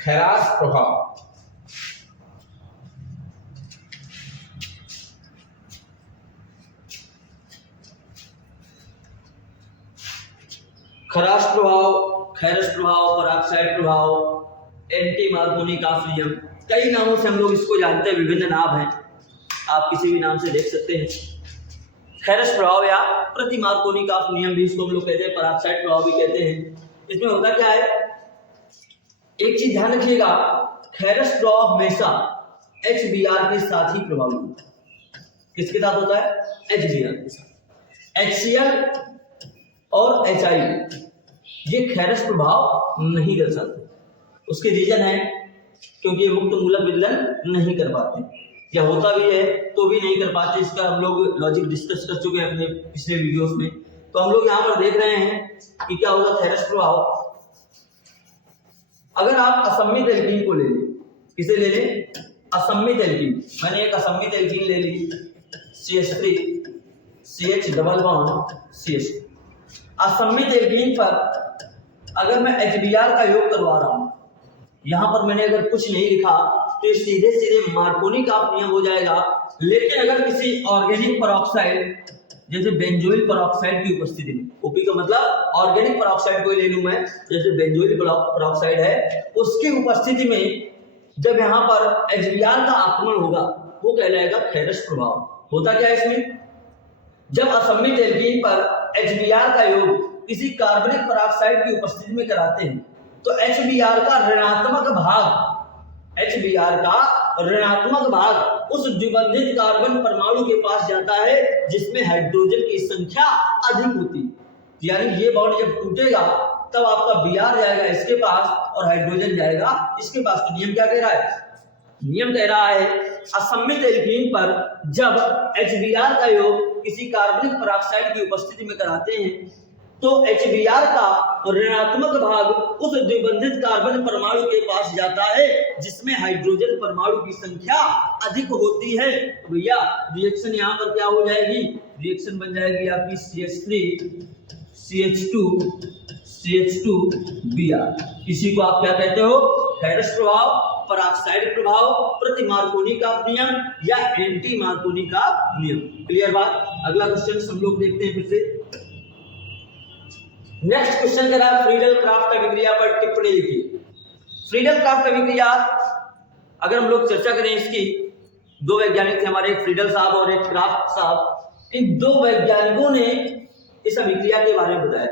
खैरास प्रभाव। खराश प्रभाव, खैरस प्रभाव, पराक्साइड प्रभाव, एंटी मार्कोनी का नियम, कई नामों से हम लोग इसको जानते हैं, विभिन्न नाम हैं, आप किसी भी नाम से देख सकते हैं। खैरस प्रभाव या प्रति मार्कोनी का नियम भी इसको हम लोग कहते हैं, पराक्साइड प्रभाव भी कहते हैं। इसमें होता क्या है, एक चीज ध्यान रखिएगा, खैरस प्रभाव हमेशा HBr के साथ ही प्रभावी होता है। किसके साथ होता है, HBr के साथ। HCl और HI ये खैरस प्रभाव नहीं दर्शाते। उसके रीजन है क्योंकि ये मुक्त मूलक विदलन नहीं कर पाते, या होता भी है तो भी नहीं कर पाते। इसका हम लोग लॉजिक डिस्कस कर चुके हैं अपने पिछले वीडियोस में। तो हम लोग यहाँ पर देख रहे हैं कि क्या होगा खैरस प्रभाव। अगर आप असम्मित एल्कीन को ले लें, किसे ले लें, असम्मित एल्कीन। मैंने एक असम्मित एल्कीन ले ली, CH3 CH double bond CH। असम्मित एल्कीन पर अगर मैं HBr का योग करवा रहा हूं, यहां पर मैंने अगर कुछ नहीं लिखा तो ये सीधे सीधे मार्कोनी का नियम हो जाएगा। लेकिन अगर किसी ऑर्गेनिक पेरोक्साइड जैसे बेंजोइल पेरोक्साइड की उपस्थिति में, ओपी का मतलब ऑर्गेनिक पेरोक्साइड को ले लूं मैं, जैसे बेंजोइल पेरोक्साइड है, उसकी उपस्थिति में जब यहाँ पर HBr का आक्रमण होगा वो कहलाएगा खैरस प्रभाव। होता क्या है इसमें, जब असम्मित एल्कीन पर HBr का योग किसी कार्बनिक पेरोक्साइड की उपस्थिति में कराते हैं तो HBr का ऋणात्मक भाग, HBr का ऋणात्मक भाग उस द्विबंधित कार्बन परमाणु के पास जाता है जिसमें हाइड्रोजन की संख्या अधिक होती है। यानी ये बॉन्ड जब टूटेगा तब आपका Br जाएगा इसके पास और हाइड्रोजन जाएगा इसके पास। तो नियम क्या कह रहा है, नियम कह रहा है असम्मित एल्कीन पर जब HBr का योग किसी कार्बनिक पेरोक्साइड की उपस्थिति में कराते हैं तो HBr का ऋणात्मक भाग उस द्विबंधित कार्बन परमाणु के पास जाता है जिसमें हाइड्रोजन परमाणु की संख्या अधिक होती है। तो भैया रिएक्शन यहाँ पर क्या हो जाएगी, रिएक्शन बन जाएगी आपकी CH3 CH2 Br। इसी को आप क्या कहते हो, खैरस प्रभाव, पराक्साइड प्रभाव, प्रति मार्कोनी का नियम या एंटी मार्कोनी का नियम। क्लियर बात। अगला क्वेश्चन हम लोग देखते हैं फिर से। नेक्स्ट क्वेश्चन कह रहा है फ्रीडल क्राफ्ट अभिक्रिया पर टिप्पणी लिखिए। फ्रीडल क्राफ्ट अभिक्रिया अगर हम लोग चर्चा करें इसकी दो वैज्ञानिक थे हमारे, एक फ्रीडल साहब और एक क्राफ्ट साहब। इन दो वैज्ञानिकों ने इस अभिक्रिया के बारे में बताया।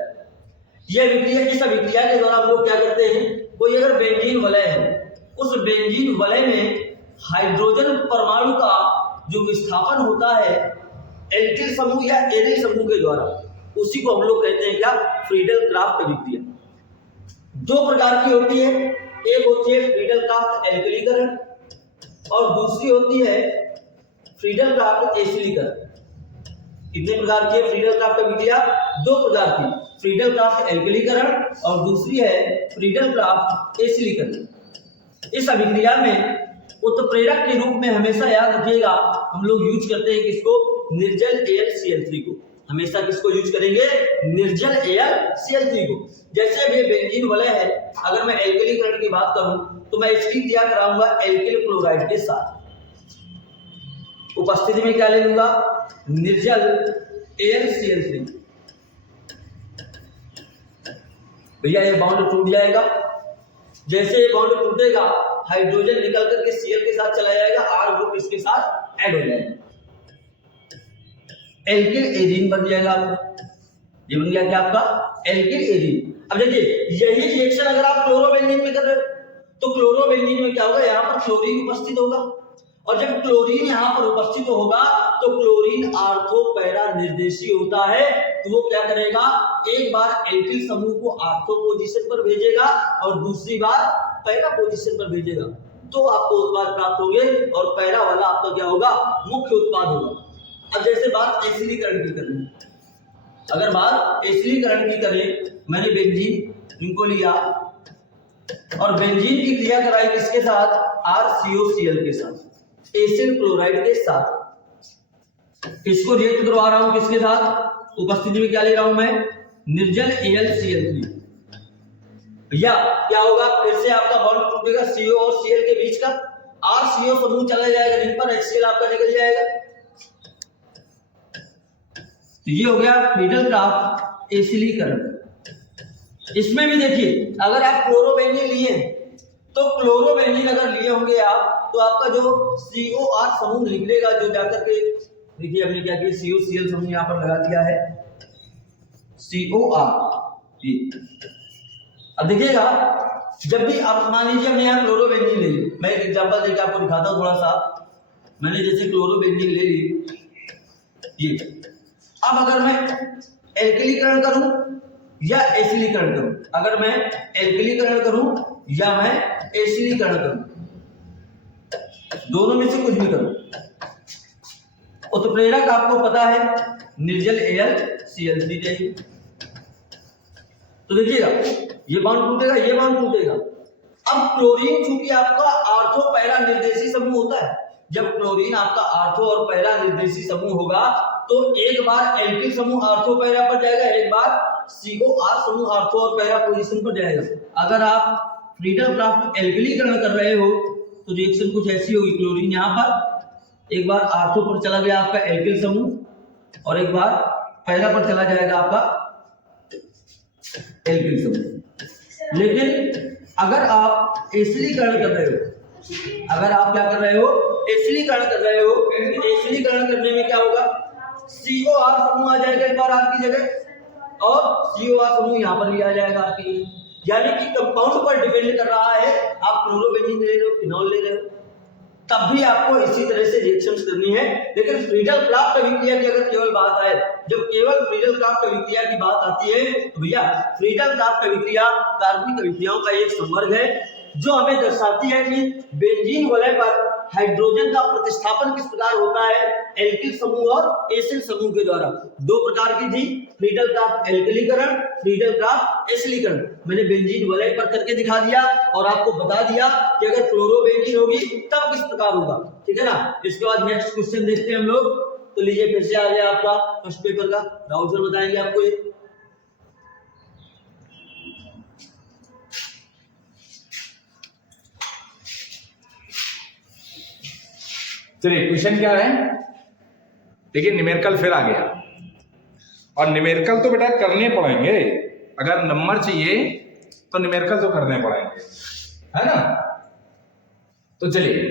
यह अभिक्रिया, इस अभिक्रिया के द्वारा हम लोग क्या करते हैं, कोई अगर बेंजीन वलय है, उस बेंजीन वलय में हाइड्रोजन परमाणु का जो विस्थापन होता है एल्किल समूह या एरिल समूह के द्वारा, उसी को हम लोग कहते हैं क्या, फ्रीडल क्राफ्ट अभिक्रिया। दो प्रकार की होती है, एक होती है फ्रीडल क्राफ्ट एल्किलीकरण और दूसरी होती है फ्रीडल क्राफ्ट एसिलीकरण। कितने प्रकार की है फ्रीडल क्राफ्ट अभिक्रिया? दो प्रकार की, फ्रीडल क्राफ्ट एल्किलीकरण और दूसरी है फ्रीडल क्राफ्ट एसिलीकरण। इस अभिक्रिया में उत्प्रेरक के रूप में हमेशा याद रखिएगा हम लोग यूज करते हैं किसको, निर्जल AlCl3 को। हमेशा किसको यूज करेंगे, निर्जल AlCl3 को। जैसे अब ये बेंजीन वलय है, अगर मैं एल्किलीकरण की बात करूं तो मैं इसकी क्रिया कराऊंगा एल्किल क्लोराइड के साथ। उपस्थिति में क्या ले लूंगा, निर्जल AlCl3। भैया ये बॉन्ड टूट जाएगा, जैसे ये बॉन्ड टूटेगा हाइड्रोजन निकल करके Cl के साथ चला जाएगा, R ग्रुप इसके साथ ऐड हो जाएगा, एल्किल एरीन बन जाएगा आपका। ये बन गया क्या आपका, एल्किल एरीन। अब देखिए यही रिएक्शन अगर आप क्लोरोबेंजीन में कर रहे हो तो क्लोरोबेंजीन में क्या होगा, यहाँ पर क्लोरीन उपस्थित होगा, और जब क्लोरीन यहाँ पर उपस्थित होगा तो क्लोरीन आर्थो पैरा निर्देशीय होता है, तो वो क्या करेगा, एक बार एल्किल समूह को आर्थो पोजीशन पर भेजेगा और दूसरी बार पैरा पोजीशन पर भेजेगा, तो आपको उत्पाद प्राप्त होंगे और पैरा वाला आपका क्या होगा, मुख्य उत्पाद होगा। अब जैसे बात एसिलीकरण की करें, अगर बात एसिलीकरण की करें, मैंने बेंजीन इनको लिया और बेंजीन की क्रिया कराई किसके साथ, RCOCl के साथ, एसिल क्लोराइड के साथ। इसको रिएक्ट करवा रहा हूं किसके साथ, उपस्थिति में क्या ले रहा हूं मैं, निर्जल AlCl3। भैया क्या होगा, फिर से आपका बॉन्ड टूटेगा CO और Cl के बीच का, RCO समूह चला जाएगा, जिन पर HCl आपका निकल जाएगा। तो ये हो गया फ्रीडल क्राफ्ट एसिलीकरण। इसमें भी देखिए अगर आप क्लोरोबेंजीन लिए तो क्लोरोबेंजीन अगर लिए होंगे आप, तो आपका जो COR समूह निकलेगा, जो जाकर के देखिए हमने क्या किया, COCl समूह यहाँ पर लगा दिया है, COR। अब देखिएगा जब भी आप मान लीजिए हमने यहाँ क्लोरोबेंजीन ले ली, मैं एक एग्जांपल देकर आपको दिखाता हूँ थोड़ा सा। मैंने जैसे क्लोरोबेंजीन ले ली ये, अब अगर मैं एल्किलीकरण करूं या एसिलीकरण करूं, अगर मैं एल्किलीकरण करूं या मैं एसिलीकरण करूं, दोनों में से कुछ भी करूं, उत्प्रेरक आपको पता है निर्जल AlCl3 चाहिए। तो देखिएगा ये बॉन्ड टूटेगा, ये बॉन्ड टूटेगा। अब क्लोरीन चूंकि आपका आर्थो पैरा निर्देशी समूह होता है, जब क्लोरीन आपका आर्थो और पैरा निर्देशी समूह होगा तो एक बार एल्किल समूह आर्थो पैरा पर जाएगा, एक बार COR समूह आर्थो और पैरा पोजीशन पर जाएगा। अगर आप फ्रीडल क्राफ्ट एल्किलीकरण कर रहे हो तो रिएक्शन कुछ ऐसी होगी, क्लोरीन यहाँ पर एक बार आर्थो पर चला गया आपका एल्किल समूह और एक बार पैरा पर चला जाएगा आपका एल्किल समूह। लेकिन अगर आप एसिलीकरण कर रहे हो, अगर आप क्या कर रहे हो, एसिलीकरण कर रहे हो, एसिलीकरण करने में क्या होगा, COR समूह आ जाएगा एक बार R की जगह और COR समूह यहाँ पर भी आ जाएगा आपकी, यानी कि कंपाउंड पर डिपेंड कर रहा है। आप क्लोरोबेंजीन ले रहे हो, फिनॉल ले रहे हो, तब भी आपको इसी तरह से रिएक्शंस करनी है। लेकिन फ्रीडल क्राफ्ट अभिक्रिया की अगर केवल बात आए, जब केवल फ्रीडल क्राफ्ट अभिक्रिया की बात आती है तो भैया फ्रीडल क्राफ्ट अभिक्रिया कार्बनिक अभिक्रियाओं का एक संवर्ग है जो हमें दर्शाती है कि बेंजीन वलय पर हाइड्रोजन का प्रतिस्थापन किस प्रकार होता है एल्किल समूह और एसिल समूह के द्वारा। दो प्रकार की थी, फ्रीडल क्राफ्ट एल्किलीकरण, फ्रीडल क्राफ्ट एसिलीकरण। मैंने बेंजीन वलय पर करके दिखा दिया और आपको बता दिया कि अगर क्लोरोबेंजीन होगी तब किस प्रकार होगा, ठीक है ना। इसके बाद नेक्स्ट क्वेश्चन देखते हैं हम लोग। तो लीजिए फिर से आ गया आपका फर्स्ट पेपर का, राहुल सर बताएंगे आपको ये। चलिए क्वेश्चन क्या है, देखिए न्यूमेरिकल फिर आ गया और न्यूमेरिकल तो बेटा करने पड़ेंगे, अगर नंबर चाहिए तो न्यूमेरिकल तो करने पड़ेंगे, है ना। तो चलिए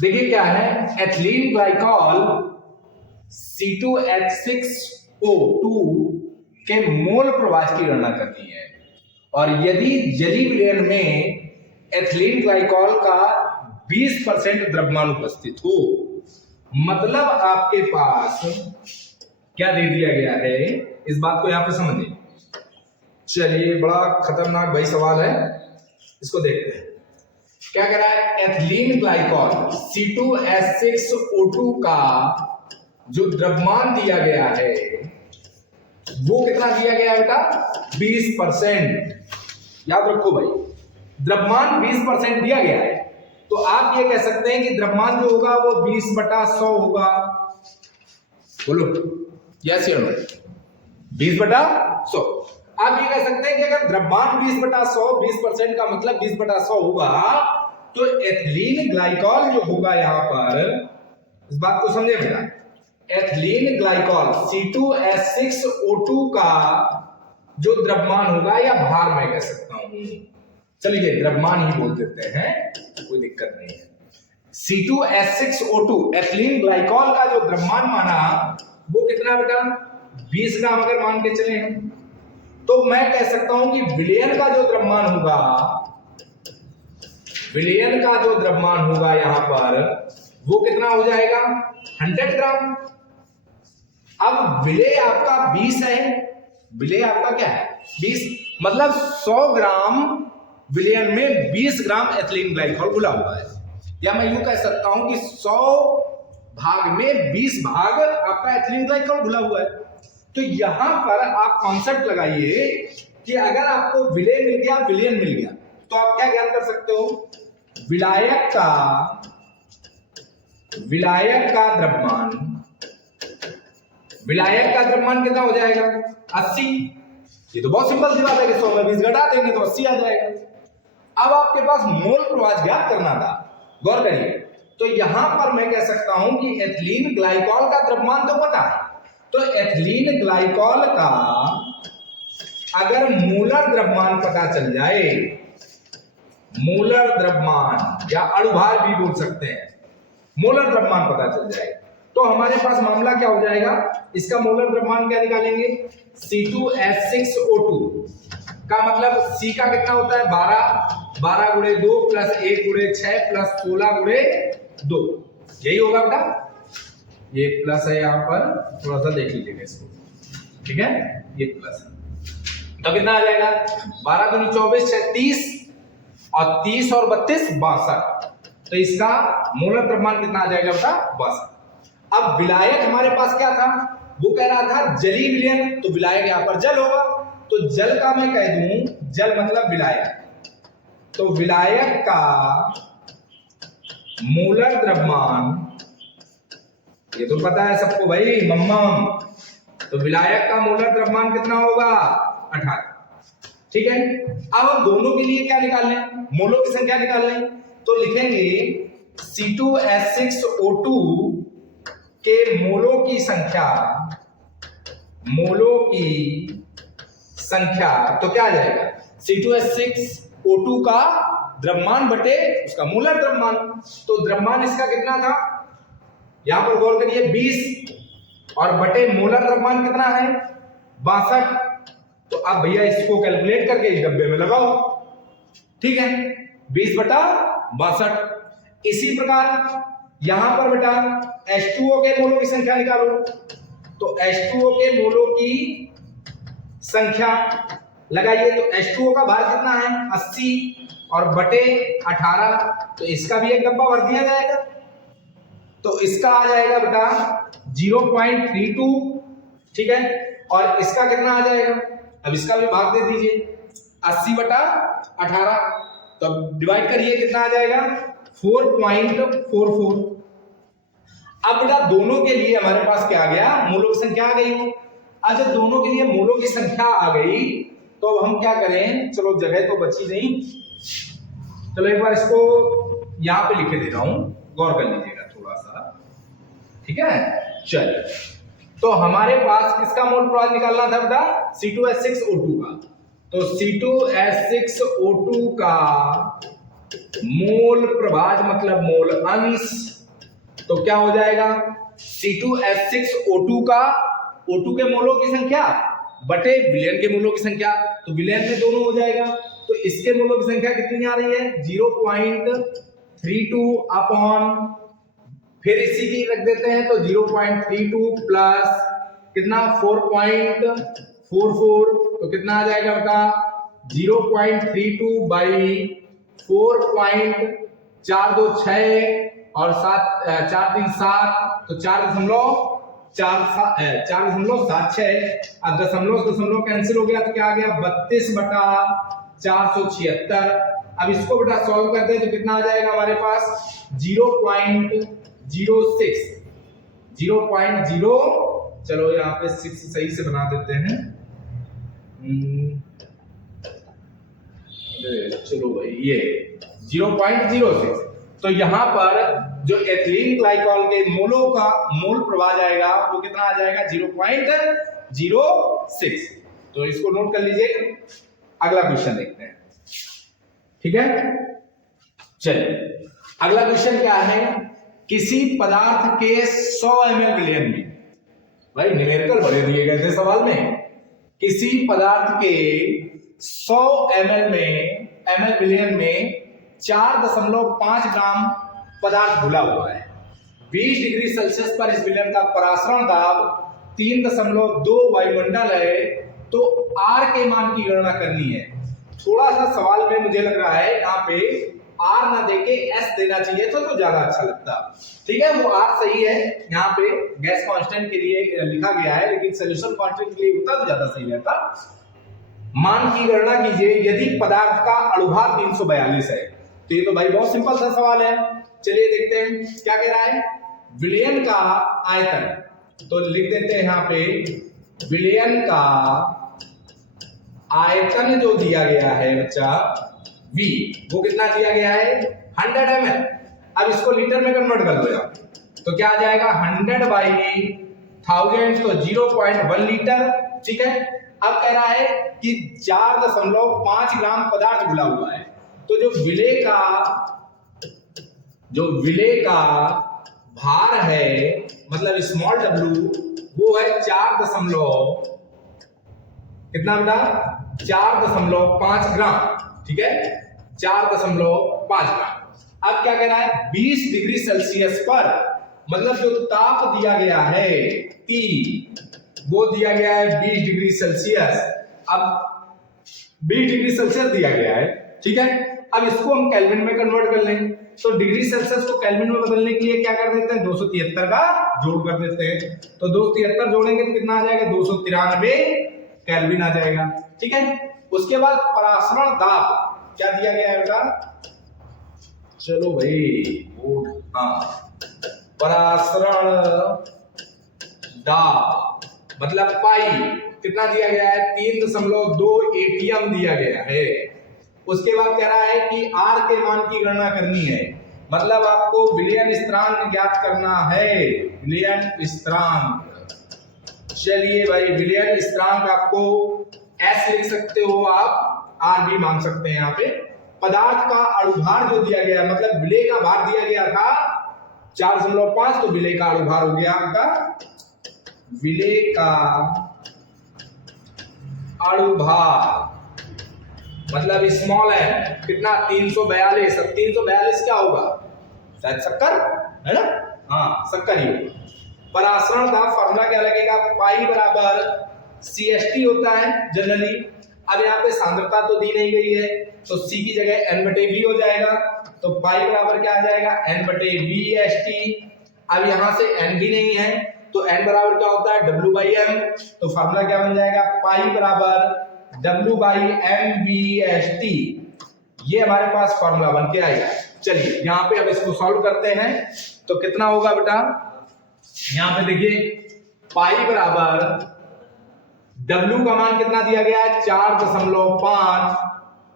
देखिए क्या है, एथिलीन ग्लाइकॉल C2H6O2 के मोल प्रवाह की गणना करनी है। और यदि जलीय विलयन में एथिलीन ग्लाइकॉल का 20% द्रव्यमान उपस्थित हो, मतलब आपके पास क्या दे दिया गया है, इस बात को यहां पे समझिए। चलिए, बड़ा खतरनाक भाई सवाल है, इसको देखते हैं। क्या कह रहा है, एथिलीन ग्लाइकॉल C2H6O2 का जो द्रव्यमान दिया गया है वो कितना दिया गया है बेटा, 20%। याद रखो भाई, द्रव्यमान 20% दिया गया है, तो आप ये कह सकते हैं कि द्रव्यमान जो होगा वो 20/100 होगा। बोलो यस या नो? 20/100। आप ये कह सकते हैं कि अगर द्रव्यमान 20/100, 20% का मतलब 20/100 होगा, तो एथिलीन ग्लाइकॉल जो होगा यहां पर, इस बात को समझे बेटा, एथिलीन ग्लाइकॉल C2H6O2 का जो द्रव्यमान होगा, या भार मैं कह सकता हूं, चलिए द्रव्यमान ही बोल देते हैं, कोई दिक्कत नहीं है। C2H6O2 एथिलीन ग्लाइकॉल का जो द्रव्यमान माना वो कितना बेटा, 20 ग्राम अगर मान के चले हैं, तो मैं कह सकता हूं कि विलयन का जो द्रव्यमान होगा, विलयन का जो द्रव्यमान होगा यहां पर वो कितना हो जाएगा, 100 ग्राम। अब विलय आपका 20 है, विलय आपका क्या है 20, मतलब 100 ग्राम विलयन में 20 ग्राम एथिलीन ग्लाइकॉल घुला हुआ है। या मैं यूं कह सकता हूं कि 100 भाग में 20 भाग आपका एथिलीन ग्लाइकॉल घुला हुआ है। तो यहां पर आप कॉन्सेप्ट लगाइए कि अगर आपको विलय मिल गया, विलयन मिल गया, तो आप क्या ज्ञात कर सकते हो, विलायक का द्रव्यमान, विलायक का द्रव्यमान कितना हो जाएगा, 80। ये तो बहुत सिंपल सी बात है कि 100 में 20 घटा देंगे तो 80 आ जाएगा। अब आपके पास मोल प्रवाह ज्ञात करना था, गौर करिए। तो यहां पर मैं कह सकता हूं कि एथिलीन ग्लाइकॉल का द्रव्यमान तो पता है, तो एथिलीन ग्लाइकॉल का अगर मोलर द्रव्यमान पता चल जाए, मोलर द्रव्यमान या अणुभार भी बोल सकते हैं, मोलर द्रव्यमान पता चल जाए, तो हमारे पास मामला क्या हो जाएगा, इसका मोलर द्रव्यमान क्या निकालेंगे, C2H6O2 का मतलब C का कितना होता है, 12 गुणे 2 प्लस 1 गुणे 6 प्लस 16 गुणे 2, यही होगा बेटा। ये प्लस है यहां पर, थोड़ा सा देख लीजिएगा इसको, ठीक है, ये प्लस है, तो कितना आ जाएगा, 12 दूनी 24, 36 और 30 और 32 62। तो इसका मोलर द्रव्यमान कितना आ जाएगा बेटा, 62। अब विलायक हमारे पास क्या था, वो कह रहा था जलीय विलयन, तो विलायक यहां पर जल होगा, तो जल का मैं कह दूं, जल मतलब विलायक, तो विलायक का मोलर द्रव्यमान, ये तो पता है सबको भाई मम्मा, तो विलायक का मोलर द्रव्यमान कितना होगा, 18। ठीक है, अब हम दोनों के लिए क्या निकाल लें, मोलों की संख्या निकाल लें, तो लिखेंगे C2H6O2 के मोलों की संख्या, तो क्या आ जाएगा, C2H6O2 का द्रव्यमान बटे उसका मोलर द्रव्यमान। तो द्रव्यमान इसका कितना था, यहां पर गौर करिए 20, और बटे मोलर द्रव्यमान कितना है, 62। तो अब भैया इसको कैलकुलेट करके इस डब्बे में लगाओ, ठीक है, 20/62। इसी प्रकार यहां पर बेटा H2O के मोलों की संख्या निकालो, तो H2O के मोलों की संख्या लगाइए, तो H2O का भार कितना है, 80 और बटे 18, तो इसका भी एक डब्बा भर दिया जाएगा, तो इसका आ जाएगा बेटा 0.32, ठीक है, और इसका कितना आ जाएगा, अब इसका भी भाग दे दीजिए, 80/18, तो अब डिवाइड करिए, कितना आ जाएगा 4.44। अब बेटा दोनों के लिए हमारे पास क्या आ गया, मोलों की संख्या आ गई। अब जब दोनों के लिए मोलों की संख्या आ गई, तो अब हम क्या करें, चलो जगह तो बची नहीं, चलो एक बार इसको यहां पे लिखे दे रहा हूं, गौर कर लीजिएगा थोड़ा सा, ठीक है। चलिए, तो हमारे पास किसका मोल प्रवाह निकालना था बेटा, C2H6O2 का, तो C2H6O2 का मोल प्रवाह मतलब मोल अंश तो क्या हो जाएगा C2H6O2 का O2 के मोलों की संख्या बटे विलयन के मोलों की संख्या, तो विलयन में दोनों हो जाएगा, तो इसके मोलों की संख्या कितनी आ रही है 0.32 अपॉन, फिर इसी की रख देते हैं तो 0.32 प्लस कितना 4.44, तो कितना आ जाएगा बेटा 0.32 बाई 4.4 2 6 और 7 4 3 7, तो 4.76। अब दशमलव कैंसिल हो गया तो क्या आ गया 32/476। अब इसको बेटा सॉल्व करते हैं तो कितना आ जाएगा हमारे पास 0.0, चलो यहाँ पे 6 सही से बना देते हैं। चलो भाई ये 0.06, तो यहाँ पर जो एथिलीन ग्लाइकॉल के मोलों का मोल प्रवाह जाएगा वो कितना आ जाएगा 0.06। तो इसको नोट कर लीजिए, अगला क्वेश्चन देखते हैं। ठीक है, चलिए अगला क्वेश्चन क्या है, किसी पदार्थ के 100 ml विलयन में, भाई न्यूमेरिकल बड़े दिए गए थे सवाल में, किसी पदार्थ के 100 ml विलयन में 4.5 ग्राम पदार्थ घुला हुआ है। 20 डिग्री सेल्सियस पर इस विलयन का परासरण दाब 3.2 वायुमंडल है, तो R के मान की गणना करनी है। थोड़ा सा सवाल में मुझे लग रहा है यहाँ पे R ना देके S देना चाहिए तो ज्यादा अच्छा लगता। ठीक है, वो R सही है, यहाँ पे गैस कांस्टेंट के लिए लिखा गया है, लेकिन सॉल्यूशन कांस्टेंट के लिए होता तो ज्यादा सही रहता। मान की गणना कीजिए यदि पदार्थ का अणुभार 342 है, तो ये तो भाई बहुत सिंपल सा सवाल है। चलिए देखते हैं क्या कह रहा है, विलयन का आयतन, तो लिख देते हैं यहाँ पे विलयन का आयतन जो दिया गया है बच्चा V, वो कितना दिया गया है 100 ml। अब इसको लीटर में कन्वर्ट कर दो यार, तो क्या आ जाएगा 100/1000, तो 0.1 लीटर। ठीक है, अब कह रहा है कि 4.5 ग्राम पदार्थ घुला हुआ है, तो जो विलेय का भार है मतलब स्मॉल w, वो है 4.5 ग्राम। ठीक है, 4.5 ग्राम। अब क्या कह रहा है 20 डिग्री सेल्सियस पर, मतलब जो ताप दिया गया है T, वो दिया गया है 20 डिग्री सेल्सियस। अब 20 डिग्री सेल्सियस दिया गया है, ठीक है। अब इसको हम केल्विन में कन्वर्ट कर लेंगे, तो डिग्री सेल्सियस को केल्विन में बदलने के लिए क्या कर देते हैं 273 का जोड़ कर देते हैं, तो 273 जोड़ेंगे तो कितना आ जाएगा 293 केल्विन आ जाएगा। ठीक है, उसके बाद परासरण दाब क्या दिया गया है बेटा, चलो भाई हाँ, परासरण दाब मतलब पाई कितना दिया गया है 3.2 ATM दिया गया है। उसके बाद कह रहा है कि R के मान की गणना करनी है, मतलब आपको विलयन स्थिरांक ज्ञात करना है, विलयन स्थिरांक। चलिए भाई, विलयन स्थिरांक आपको S लिख सकते हो, आप R भी मान सकते हैं। यहाँ पे पदार्थ का अणुभार जो दिया गया, मतलब विलय का भार दिया गया था 4.5, तो विलय का अणुभार हो गया आपका, विलय का अणुभार मतलब स्मॉल है कितना 342। 342 क्या होगा, शायद शक्कर है ना, हाँ शक्कर ही होगा। परासरण दाब फॉर्मूला क्या लगेगा, पाई बराबर CST होता है जनरली। अब यहाँ पे सांद्रता तो दी नहीं गई है, तो C की जगह N/V हो जाएगा, तो पाई बराबर क्या आ जाएगा N/VST। अब यहाँ से N भी नहीं है, तो N बराबर क्या होता है W/M, तो फॉर्मूला क्या बन जाएगा पाई बराबर W/MVST। ये हमारे पास फॉर्मूला बन के आएगा। चलिए यहाँ पे अब इसको सॉल्व करते हैं, तो कितना होगा बेटा, यहाँ पे देखिए पाई बराबर W का मान कितना दिया गया है 4.5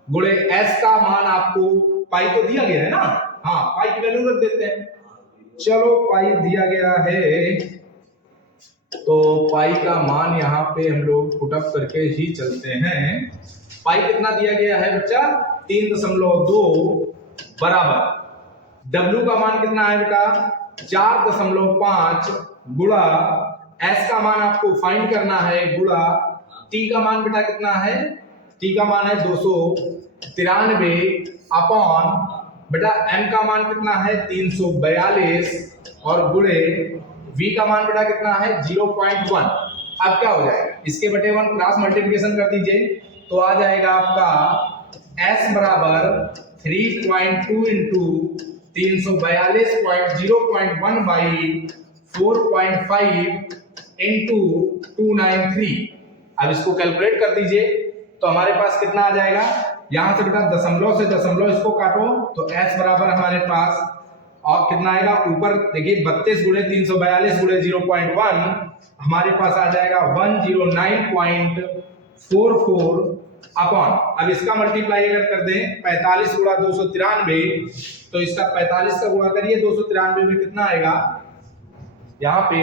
गुणे S का मान आपको पाई तो दिया गया है ना, हाँ पाई की वैल्यू रख देते हैं। चलो पाई दिया गया है, तो पाई का मान यहाँ पे हम लोग पुटअप करके ही चलते हैं। पाई कितना दिया गया है बच्चा 3.2 बराबर W का मान कितना है बेटा 4.5 गुणा S का मान आपको फाइंड करना है गुणा T का मान बेटा कितना है, T का मान है 293 अपॉन बेटा M का मान कितना है 342 और गुणे V का मान बेटा कितना है 0.1। अब क्या हो जाएगा, इसके बटे 1 क्रॉस मल्टीप्लिकेशन कर दीजिए तो आ जाएगा आपका S बराबर 3.2 इंटू 342.0.1 बाई 4.5 इंटू 293। अब इसको कैलकुलेट कर दीजिए तो हमारे पास कितना आ जाएगा, यहां से बेटा दशमलव से दशमलव इसको काटो तो S बराबर हमारे पास और कितना आएगा, ऊपर देखिए 32 गुणे 342 गुणे 0.1 हमारे पास आ जाएगा 109.44 अपॉन, अब इसका मल्टीप्लाई अगर कर दें 45 गुणा 293 तो इसका 45 का गुणा करिए 293 में कितना आएगा, यहाँ पे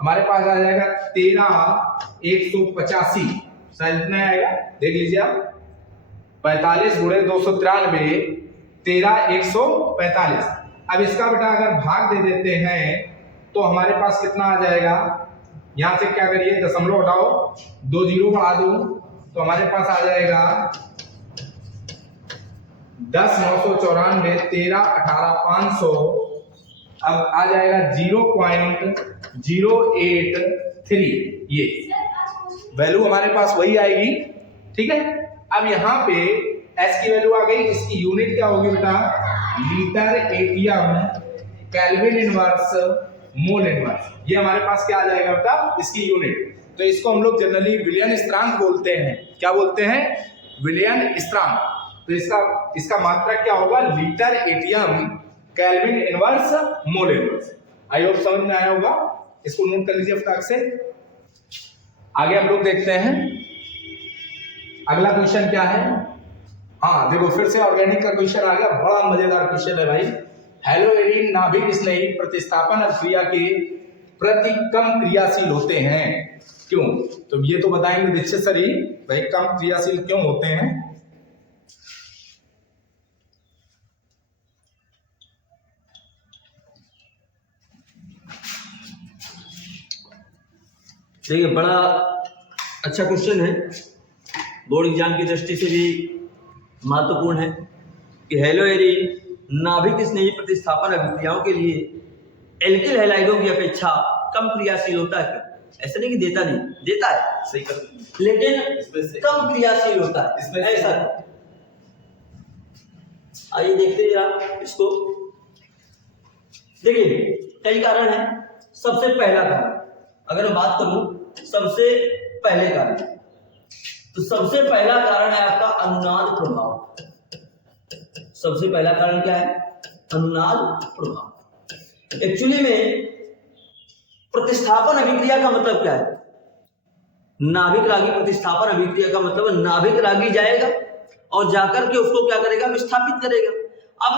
हमारे पास आ जाएगा 13,185 शायद इतना आएगा, देख लीजिए आप 45 गुणे 293 13,145। अब इसका बेटा अगर भाग दे देते हैं तो हमारे पास कितना आ जाएगा, यहां से क्या करिए दशमलव हटाओ 2 जीरो बढ़ा दो तो हमारे पास आ जाएगा 10,994 13,18,500। अब आ जाएगा 0.083, ये वैल्यू हमारे पास वही आएगी, ठीक है। अब यहाँ पे S की वैल्यू आ गई, इसकी यूनिट क्या होगी बेटा, litre ATM kelvin inverse mole inverse, ये हमारे पास क्या आ जाएगा बेटा इसकी यूनिट। तो इसको हम लोग जनरली विलियन स्थिरांक बोलते हैं, क्या बोलते हैं, विलियन स्थिरांक। तो इसका मात्रक क्या होगा, litre ATM kelvin inverse mole inverse. I hope समझ में आया होगा, इसको नोट कर लीजिए फटाक से। आगे हम लोग देखते हैं अगला क्वेश्चन क्या है। हाँ देखो फिर से ऑर्गेनिक का क्वेश्चन आ गया, बड़ा मजेदार क्वेश्चन है भाई। हेलोएरिन नाभिक स्नेही प्रतिस्थापन अभिक्रिया के प्रति कम क्रियाशील होते हैं, क्यों? तो ये तो बताएंगे दीक्षित सर ही, भाई कम क्रियाशील क्यों होते हैं। देखिए बड़ा अच्छा क्वेश्चन है, बोर्ड एग्जाम की दृष्टि से भी महत्वपूर्ण है कि हेलोएरिन नाभिक स्नेही प्रतिस्थापन अभिक्रियाओं के लिए एल्किल हैलाइडों की अपेक्षा कम क्रियाशील होता है। ऐसा नहीं कि देता नहीं, देता है सही कर, लेकिन कम क्रियाशील होता है इसमें, ऐसा। आइए देखते हैं आप इसको। देखिए कई कारण है। सबसे पहला कारण अगर मैं बात करूं, सबसे पहले कारण, तो सबसे पहला कारण है आपका अनुनाद प्रभाव। सबसे पहला कारण क्या है, अनुनाद प्रभाव। एक्चुअली में प्रतिस्थापन अभिक्रिया का मतलब क्या है, नाभिक रागी प्रतिस्थापन अभिक्रिया का मतलब नाभिक रागी जाएगा और जाकर के उसको क्या करेगा, विस्थापित करेगा। अब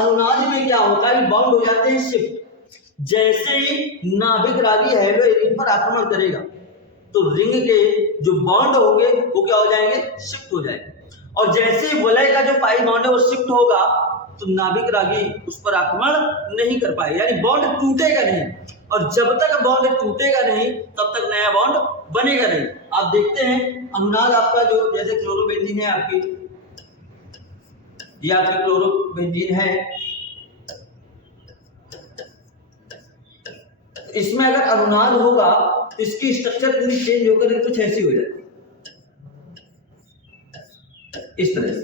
अनुनाद में क्या होता है, बॉन्ड हो जाते हैं शिफ्ट। जैसे ही नाभिक रागी हेलोएरिन पर आक्रमण करेगा तो रिंग के जो बॉन्ड होंगे वो क्या हो जाएंगे, शिफ्ट हो जाएंगे। और जैसे ही वलय का जो पाई बॉन्ड है वो शिफ्ट होगा तो नाभिक रागी उस पर आक्रमण नहीं कर पाएगा, यानी बॉन्ड टूटेगा नहीं। और जब तक बॉन्ड टूटेगा नहीं तब तक नया बॉन्ड बनेगा नहीं। आप देखते हैं अनुनाद आपका जो जैसे क्लोरोबेंजीन है आपकी, ये आपकी क्लोरोबेंजीन है, इसमें अगर अनुनाद होगा तो इसकी स्ट्रक्चर पूरी चेंज होकर कुछ ऐसी हो जाती है, इस तरह से,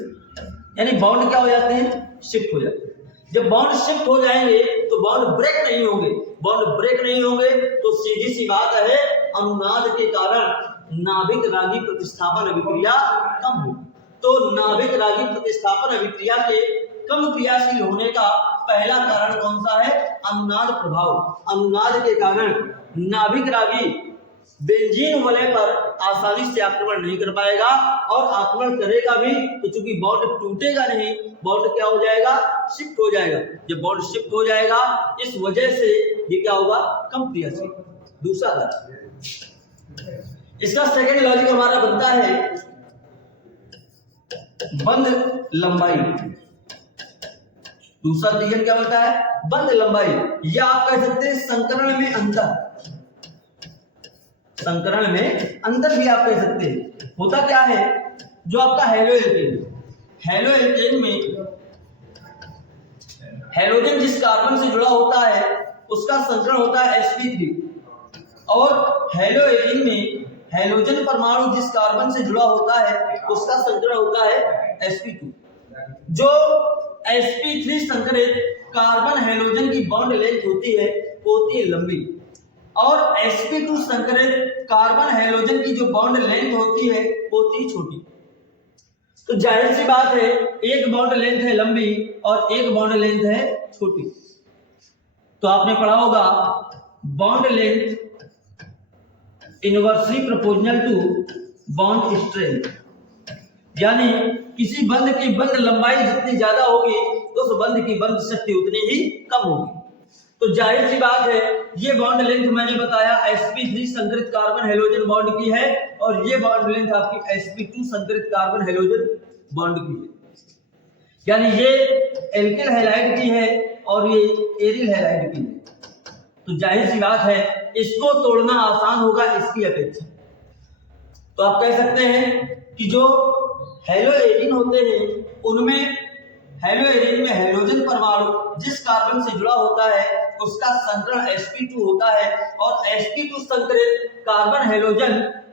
यानी बॉन्ड क्या हो जाते हैं, शिफ्ट हो जाते हैं। जब बॉन्ड शिफ्ट हो जाएंगे तो बॉन्ड ब्रेक नहीं होंगे। बॉन्ड ब्रेक नहीं होंगे तो सीधी सी बात है अनुनाद के कारण नाभिक रागी प्रतिस्थापन अभिक्रिया कम होगी। तो नाभिक रागी प्रतिस्थापन अभिक्रिया के कम क्रियाशील होने का पहला कारण कौन सा है, अनुनाद प्रभाव। अनुनाद के कारण नाभिक रागी बेंजीन वलय पर आसानी से आक्रमण नहीं कर पाएगा, और आक्रमण करेगा भी तो चूंकि बॉन्ड टूटेगा नहीं, बॉन्ड क्या हो जाएगा, शिफ्ट हो जाएगा। जब बॉन्ड शिफ्ट हो जाएगा इस वजह से ये क्या होगा, कम क्रियाशील। दूसरा कारण, इसका सेकेंड लॉजिक हमारा बनता है बंध लंबाई। दूसरा रीजन क्या होता है? बंद लंबाई, या आप कह सकते हैं संकरण में अंतर। संकरण में अंतर भी आप कह सकते हैं। होता क्या है, जो आपका हेलोएल्केन में हेलोजन जिस कार्बन से जुड़ा होता है उसका संकरण होता है sp3, और हेलोएरिन में हेलोजन परमाणु जिस कार्बन से जुड़ा होता है उसका संकरण होता है sp2। जो sp3 संकरित कार्बन हेलोजन की बॉन्ड लेंथ होती है लंबी, और sp2 संकरित कार्बन हेलोजन की जो बॉन्ड लेंथ होती है छोटी। तो जाहिर सी बात है, एक बॉन्ड लेंथ है लंबी और एक बॉन्ड लेंथ है छोटी। तो आपने पढ़ा होगा bond length inversely proportional to bond strength, यानी किसी बंध की बंध लंबाई जितनी ज्यादा होगी तो उस बंध की बंध शक्ति उतनी ही कम होगी। तो जाहिर सी बात है, ये बॉन्ड लेंथ मैंने बताया sp3 संकरित कार्बन हेलोजन बॉन्ड की है, और ये बॉन्ड लेंथ आपकी sp2 संकरित कार्बन हेलोजन बॉन्ड की है। यानी ये एल्किल हैलाइड की है और ये एरिल हैलाइड की है। तो जाहिर सी बात है, इसको तोड़ना आसान होगा इसकी अपेक्षा। तो आप कह सकते हैं कि जो हेलोएरिन होते हैं उनमें हेलोएरिन में हेलोजन परमाणु जिस कार्बन से जुड़ा होता है उसका संकरण sp2 होता है, और sp2 संकरित कार्बन हेलोजन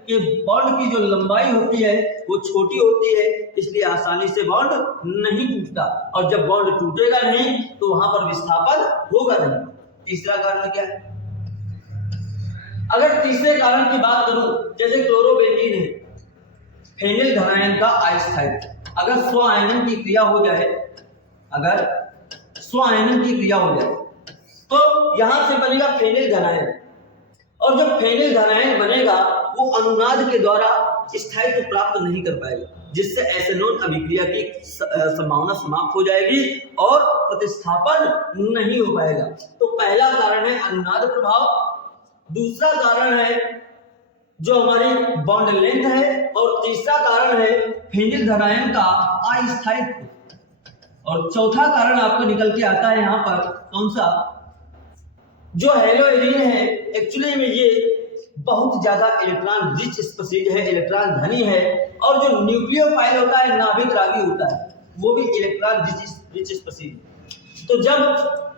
के बॉन्ड की जो लंबाई होती है वो छोटी होती है, इसलिए आसानी से बॉन्ड नहीं टूटता, और जब बॉन्ड टूटेगा नहीं तो वहां पर विस्थापन होगा नहीं। तीसरा कारण क्या है? अगर तीसरे कारण की बात करूं, जैसे क्लोरोबेंजीन है, फेनिल धनायन का अस्थायित्व। अगर स्व आयनन की क्रिया हो जाए, तो यहां से बनेगा फेनिल धनायन, और जब फेनिल धनायन बनेगा वो अनुनाद के द्वारा स्थायित्व प्राप्त नहीं कर पाएगा, जिससे एथेनॉल अभिक्रिया की संभावना समाप्त हो जाएगी और प्रतिस्थापन नहीं हो पाएगा। तो पहला कारण है अनुनाद प्रभाव, दूसरा कारण है जो हमारी बॉन्ड लेंथ है, और तीसरा कारण है फेनिल धनायन का अस्थायित्व, और चौथा कारण आपको निकल के आता है यहाँ पर कौन सा? जो हेलोएरिन है एक्चुअली में ये बहुत ज्यादा इलेक्ट्रॉन रिच स्पीशीज है, इलेक्ट्रॉन धनी है, और जो न्यूक्लियोफाइल होता है, नाभिक रागी होता है, वो भी इलेक्ट्रॉन रिच स्पीशीज। तो जब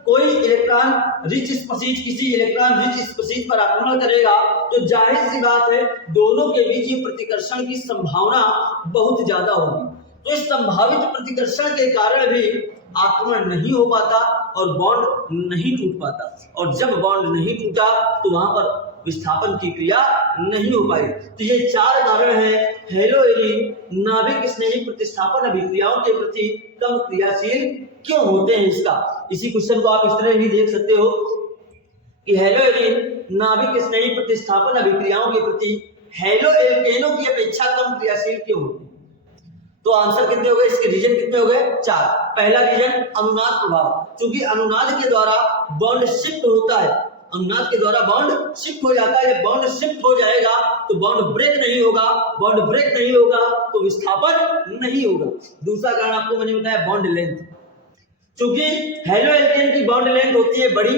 कोई इलेक्ट्रॉन रिच स्पीशीज किसी इलेक्ट्रॉन रिच स्पीशीज पर आक्रमण करेगा तो जाहिर सी बात है दोनों के बीच ये प्रतिकर्षण की संभावना बहुत ज्यादा होगी। तो इस संभावित प्रतिकर्षण के कारण भी आक्रमण नहीं हो पाता और बॉन्ड नहीं टूट पाता, और जब बॉन्ड नहीं टूटा तो वहां पर विस्थापन की क्रिया नहीं हो पाई। तो ये चार कारण हैं हेलोएरिन नाभिक स्नेही प्रतिस्थापन अभिक्रियाओं के प्रति कम क्रियाशील क्यों होते हैं इसका। इसी क्वेश्चन को आप इस तरह भी देख सकते हो कि हेलोएरिन नाभिक स्नेही प्रतिस्थापन अभिक्रियाओं के प्रति हेलोएल्केनों की अपेक्षा कम क्रियाशील क्यों होते हैं। तो आंसर कितने हो गए, इसके रीजन कितने हो गए? चार। पहला रीजन अनुनाद प्रभाव, क्योंकि अनुनाद के द्वारा बॉन्ड शिफ्ट होता है, अनुनाद के द्वारा बॉन्ड शिफ्ट हो जाता है। बॉन्ड शिफ्ट हो जाएगा तो बॉन्ड ब्रेक नहीं होगा, बॉन्ड ब्रेक नहीं होगा तो विस्थापन नहीं होगा। दूसरा कारण आपको मैंने बताया बॉन्ड लेंथ, क्योंकि हेलोएल्केन की बॉन्ड लेंथ होती है बड़ी,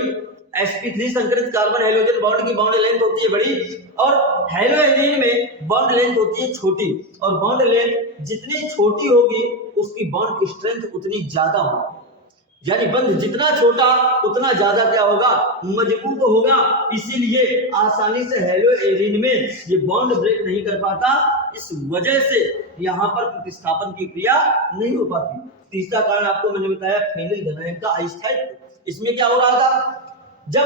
sp3 संकरित कार्बन हेलोजन बॉन्ड की बॉन्ड लेंथ होती है बड़ी, और हेलोएरिन में बॉन्ड लेंथ होती है छोटी, और बॉन्ड लेंथ जितनी छोटी होगी उसकी बॉन्ड स्ट्रेंथ उतनी ज्यादा होगी। यानी बंध जितना छोटा उतना ज्यादा क्या होगा, मजबूत होगा। इसीलिए आसानी से हेलोएरिन में ये बॉन्ड ब्रेक नहीं कर पाता, इस वजह से यहाँ पर प्रतिस्थापन की क्रिया नहीं हो पाती। तीसरा कारण आपको मैंने बताया फेनिल धनायन का अस्थायित्व। इसमें क्या हो रहा था, जब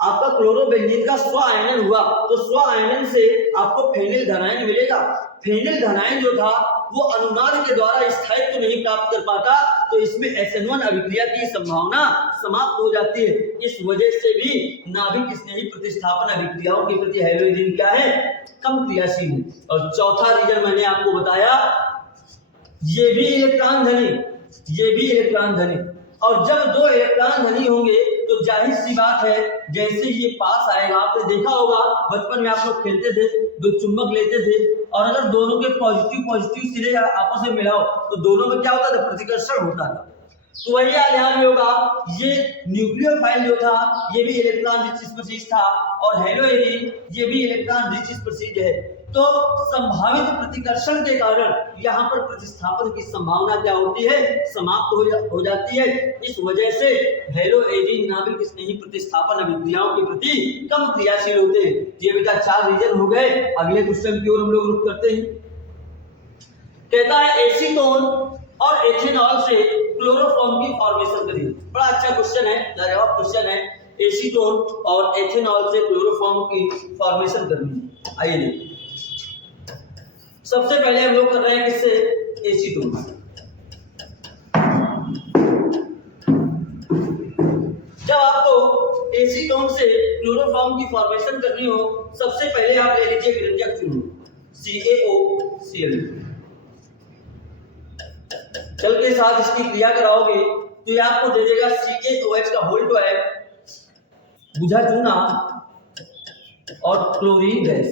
आपका क्लोरोबेंजीन का स्व आयनन हुआ तो स्व आयनन से आपको फेनिल धनायन मिलेगा। फेनिल धनायन जो था वो अनुनाद के द्वारा स्थायित्व नहीं प्राप्त कर पाता, तो इसमें SN1 अभिक्रिया की संभावना समाप्त हो जाती है। इस वजह से भी नाभिक स्नेही प्रतिस्थापन अभिक्रियाओं के प्रति हेलोएरिन क्या है, कम क्रियाशील है। और चौथा रीजन मैंने आपको बताया, ये भी इलेक्ट्रॉन धनी, और जब दो इलेक्ट्रॉन धनी होंगे तो जाहिर सी बात है जैसे ये पास आएगा, आपने देखा होगा बचपन में आप लोग खेलते थे, दो चुंबक लेते थे, और अगर दोनों के पॉजिटिव सिरे आपस में मिलाओ तो दोनों में क्या होता था, प्रतिकर्षण होता था। तो वही ध्यान में होगा, ये न्यूक्लियोफाइल जो था ये भी इलेक्ट्रॉन रिच स्पीशीज था और हेलोएरिन ये भी इलेक्ट्रॉन रिच स्पीशीज है। तो संभावित प्रतिकर्षण के कारण यहाँ पर प्रतिस्थापन की संभावना क्या होती है, समाप्त हो जाती है। इस वजह से हेलोएरिन नाभिक स्नेही प्रतिस्थापन अभिक्रियाओं के प्रति कम क्रियाशील होते हैं। ये बेटा 4 रीजन हो गए। अगले क्वेश्चन की ओर हम लोग रुख करते हैं। कहता है एसीटोन और एथेनॉल से क्लोरोफॉर्म की फॉर्मेशन करिए। बड़ा अच्छा क्वेश्चन है, लाजवाब क्वेश्चन है। एसीटोन और एथेनॉल से क्लोरोफॉर्म की फॉर्मेशन करनी है। आइए देखिए, सबसे पहले हम लोग कर रहे हैं किससे, एसीटोन। जब आपको एसीटोन से क्लोरोफॉर्म की फॉर्मेशन करनी हो, सबसे पहले आप ले लीजिए विरंजक चुनो CaOCl। जल के साथ इसकी क्रिया कराओगे तो ये आपको दे देगा CaOH का होल टॉयलेट, बुझा चूना और क्लोरीन गैस।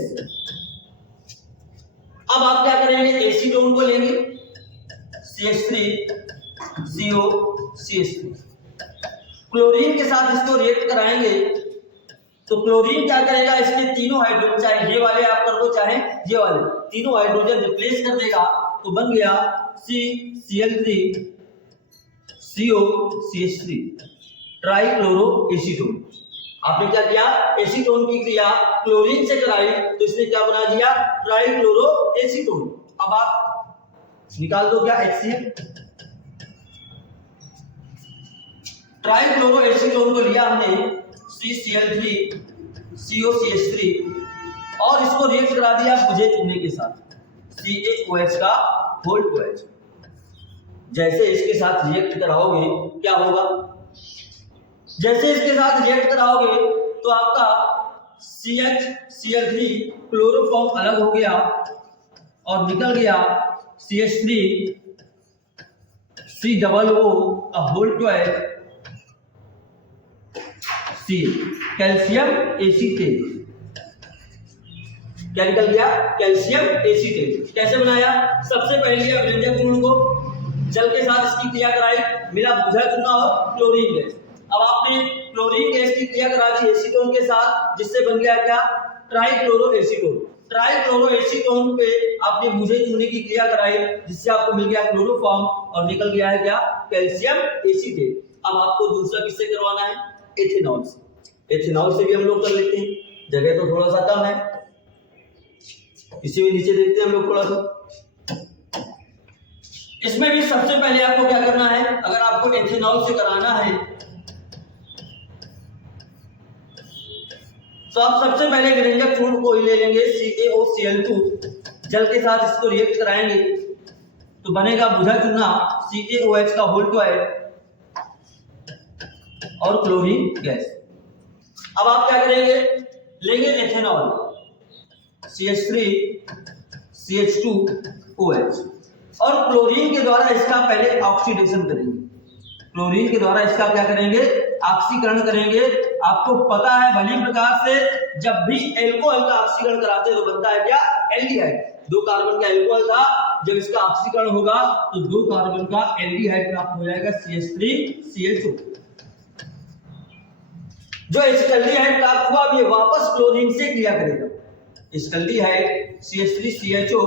अब आप क्या करेंगे, एसीटोन को लेंगे CH3COCH3, क्लोरीन के साथ इसको रिएक्ट कराएंगे तो क्लोरीन क्या करेगा, इसके तीनों हाइड्रोजन, चाहे ये वाले आप कर दो चाहे ये वाले, तीनों हाइड्रोजन रिप्लेस कर देगा तो बन गया CCl3COCH3 ट्राइक्लोरोएसीटोन। आपने क्या किया, एसीटोन की क्रिया क्लोरीन से कराई तो इसने क्या बना दिया, ट्राइक्लोरोएसीटोन। अब आप निकाल दो क्या, HCl। ट्राइक्लोरोएसीटोन को लिया हमने CCl3COCH3 और इसको रिएक्ट करा दिया बुझे चूने के साथ CaOH का होल टॉयलेट। जैसे इसके साथ रिएक्ट कराओगे क्या होगा, जैसे इसके साथ रिएक्ट कराओगे तो आपका CHCl3 क्लोरोफॉर्म अलग हो गया और निकल गया CH3COO का whole toilet C, calcium acetate. क्या निकल गया, कैल्शियम एसीटेट। कैसे बनाया, सबसे पहले लिया विरंजक चूर्ण को, जल के साथ इसकी क्रिया कराई, मिला बुझा चूना और क्लोरीन गैस। अब आपने क्लोरीन गैस की क्रिया करा दी एसीटोन के साथ, जिससे बन गया क्या, ट्राइक्लोरोएसीटोन। ट्राइक्लोरोएसीटोन पे आपने बुझे चूने की क्रिया कराई जिससे आपको मिल गया क्लोरोफॉर्म और निकल गया है क्या, कैल्शियम एसीटेट। अब आपको दूसरा किससे करवाना है, एथेनॉल से। एथेनॉल से भी हम लोग कर लेते हैं, जगह तो थोड़ा सा कम है, इसी में नीचे देखते हैं हम लोग थोड़ा सा। इसमें भी सबसे पहले आपको क्या करना है, अगर आपको एथेनॉल से कराना है तो आप सबसे पहले विरंजक चूर्ण को ही ले लेंगे CaOCl2, जल के साथ इसको रिएक्ट कराएंगे तो बनेगा बुझा चूना CaOH का होल टॉयलेट और क्लोरीन गैस। अब आप क्या करेंगे, लेंगे एथेनॉल CH3CH2OH और क्लोरीन के द्वारा इसका पहले ऑक्सीडेशन करेंगे। क्लोरीन के द्वारा इसका क्या करेंगे, ऑक्सीकरण करेंगे। आपको पता है भली प्रकार से जब भी एल्कोहल का ऑक्सीकरण कराते हैं तो बनता है क्या, एल्डिहाइड। 2 कार्बन का एल्कोहल था, जब इसका ऑक्सीकरण होगा तो 2 कार्बन का एल्डिहाइड प्राप्त हो जाएगा CH3CHO। जो एल्डिहाइड प्राप्त हुआ ये वापस क्लोरीन से क्रिया करेगा। एल्डिहाइड CH3CHO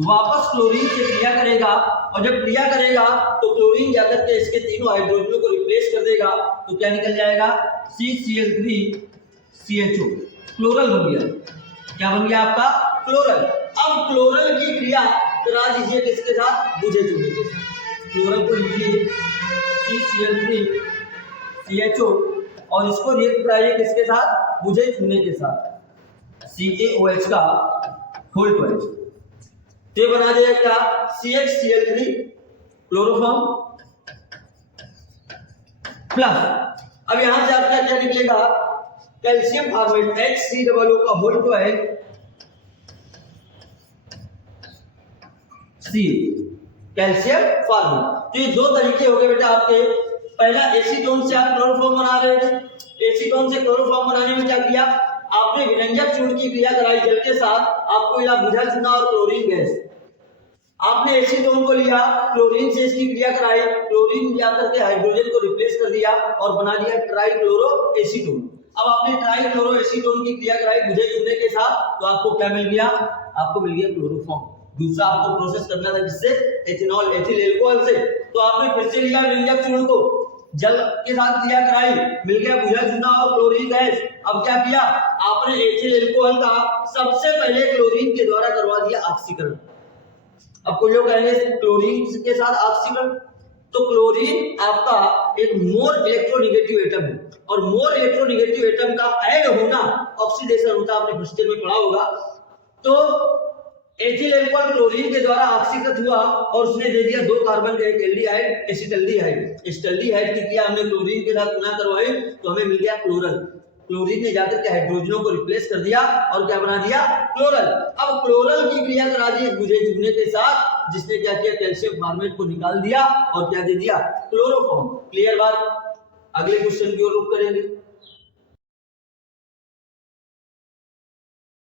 वापस क्लोरीन से क्रिया करेगा और जब क्रिया करेगा तो क्लोरीन जाकर के इसके तीनों हाइड्रोजनों को रिप्लेस कर देगा तो क्या निकल जाएगा, CCl3CHO क्लोरल बन गया। क्या बन गया आपका, क्लोरल। अब क्लोरल की क्रिया करा दीजिए किसके साथ, बुझे चूने के साथ। क्लोरल को लीजिए CCl3CHO और इसको रिएक्ट कराइए किसके साथ, बुझे चूने के साथ CaOH का होल टॉयलेट। तो बना दिया क्या, CHCl3 क्लोरोफॉर्म प्लस, अब यहां से आपका क्या निकलेगा, कैल्शियम फॉर्मेट HCOO का whole toilet C, calcium formate. तो ये 2 तरीके हो गए बेटा आपके। पहला एसीटोन से आप क्लोरोफॉर्म बना रहे थे, एसीटोन से क्लोरोफॉर्म बनाने में क्या किया, आपने विरंजक चूर्ण की क्रिया कराई जल के साथ, आपको मिला बुझा चूना और क्लोरीन गैस। आपने एसीटोन को लिया, क्लोरीन से इसकी क्रिया कराई, क्लोरीन जाकर के हाइड्रोजन को रिप्लेस कर दिया और बना दिया ट्राइक्लोरो एसीटोन। अब आपने ट्राइक्लोरो एसीटोन की क्रिया कराई बुझे चूने के साथ, तो आपको क्या मिल गया? आपको मिल गया क्लोरोफॉर्म। दूसरा आपको प्रोसेस करना था जिससे एथेनॉल एथिल एल्कोहल से, तो आपने फिर से लिया व्यंजक चूर्ण को, जल के साथ क्रिया कराई, मिल गया बुझा चूना और क्लोरीन गैस। अब क्या किया आपने? एथिल एल्कोहल का सबसे पहले क्लोरीन के द्वारा करवा दिया ऑक्सीकरण। अब कुछ लोग कहेंगे क्लोरीन के साथ ऑक्सीकरण, तो क्लोरीन आपका एक मोर इलेक्ट्रोनेगेटिव एटम है और मोर इलेक्ट्रोनेगेटिव एटम का ऐड होना ऑक्सीडेशन होता है, आपने फर्स्ट ईयर में पढ़ा होगा। तो एथिल एल्कोहल क्लोरीन के द्वारा ऑक्सीकृत हुआ और उसने दे दिया 2 कार्बन का एक एल्डिहाइड एसिटल्डिहाइड। एसिटल्डिहाइड की क्रिया हमने क्लोरीन के साथ पुनः करवाई तो हमें मिल गया क्लोरल। क्लोरीन ने जाकर के हाइड्रोजनों को रिप्लेस कर दिया और क्या बना दिया? क्लोरल। अब क्लोरल की क्रिया करा दी बुझे चूने के साथ, जिसने क्या किया? कैल्शियम फॉर्मेट को निकाल दिया और क्या दे दिया? क्लोरोफॉर्म। क्लियर बात? अगले क्वेश्चन की ओर रुख करेंगे।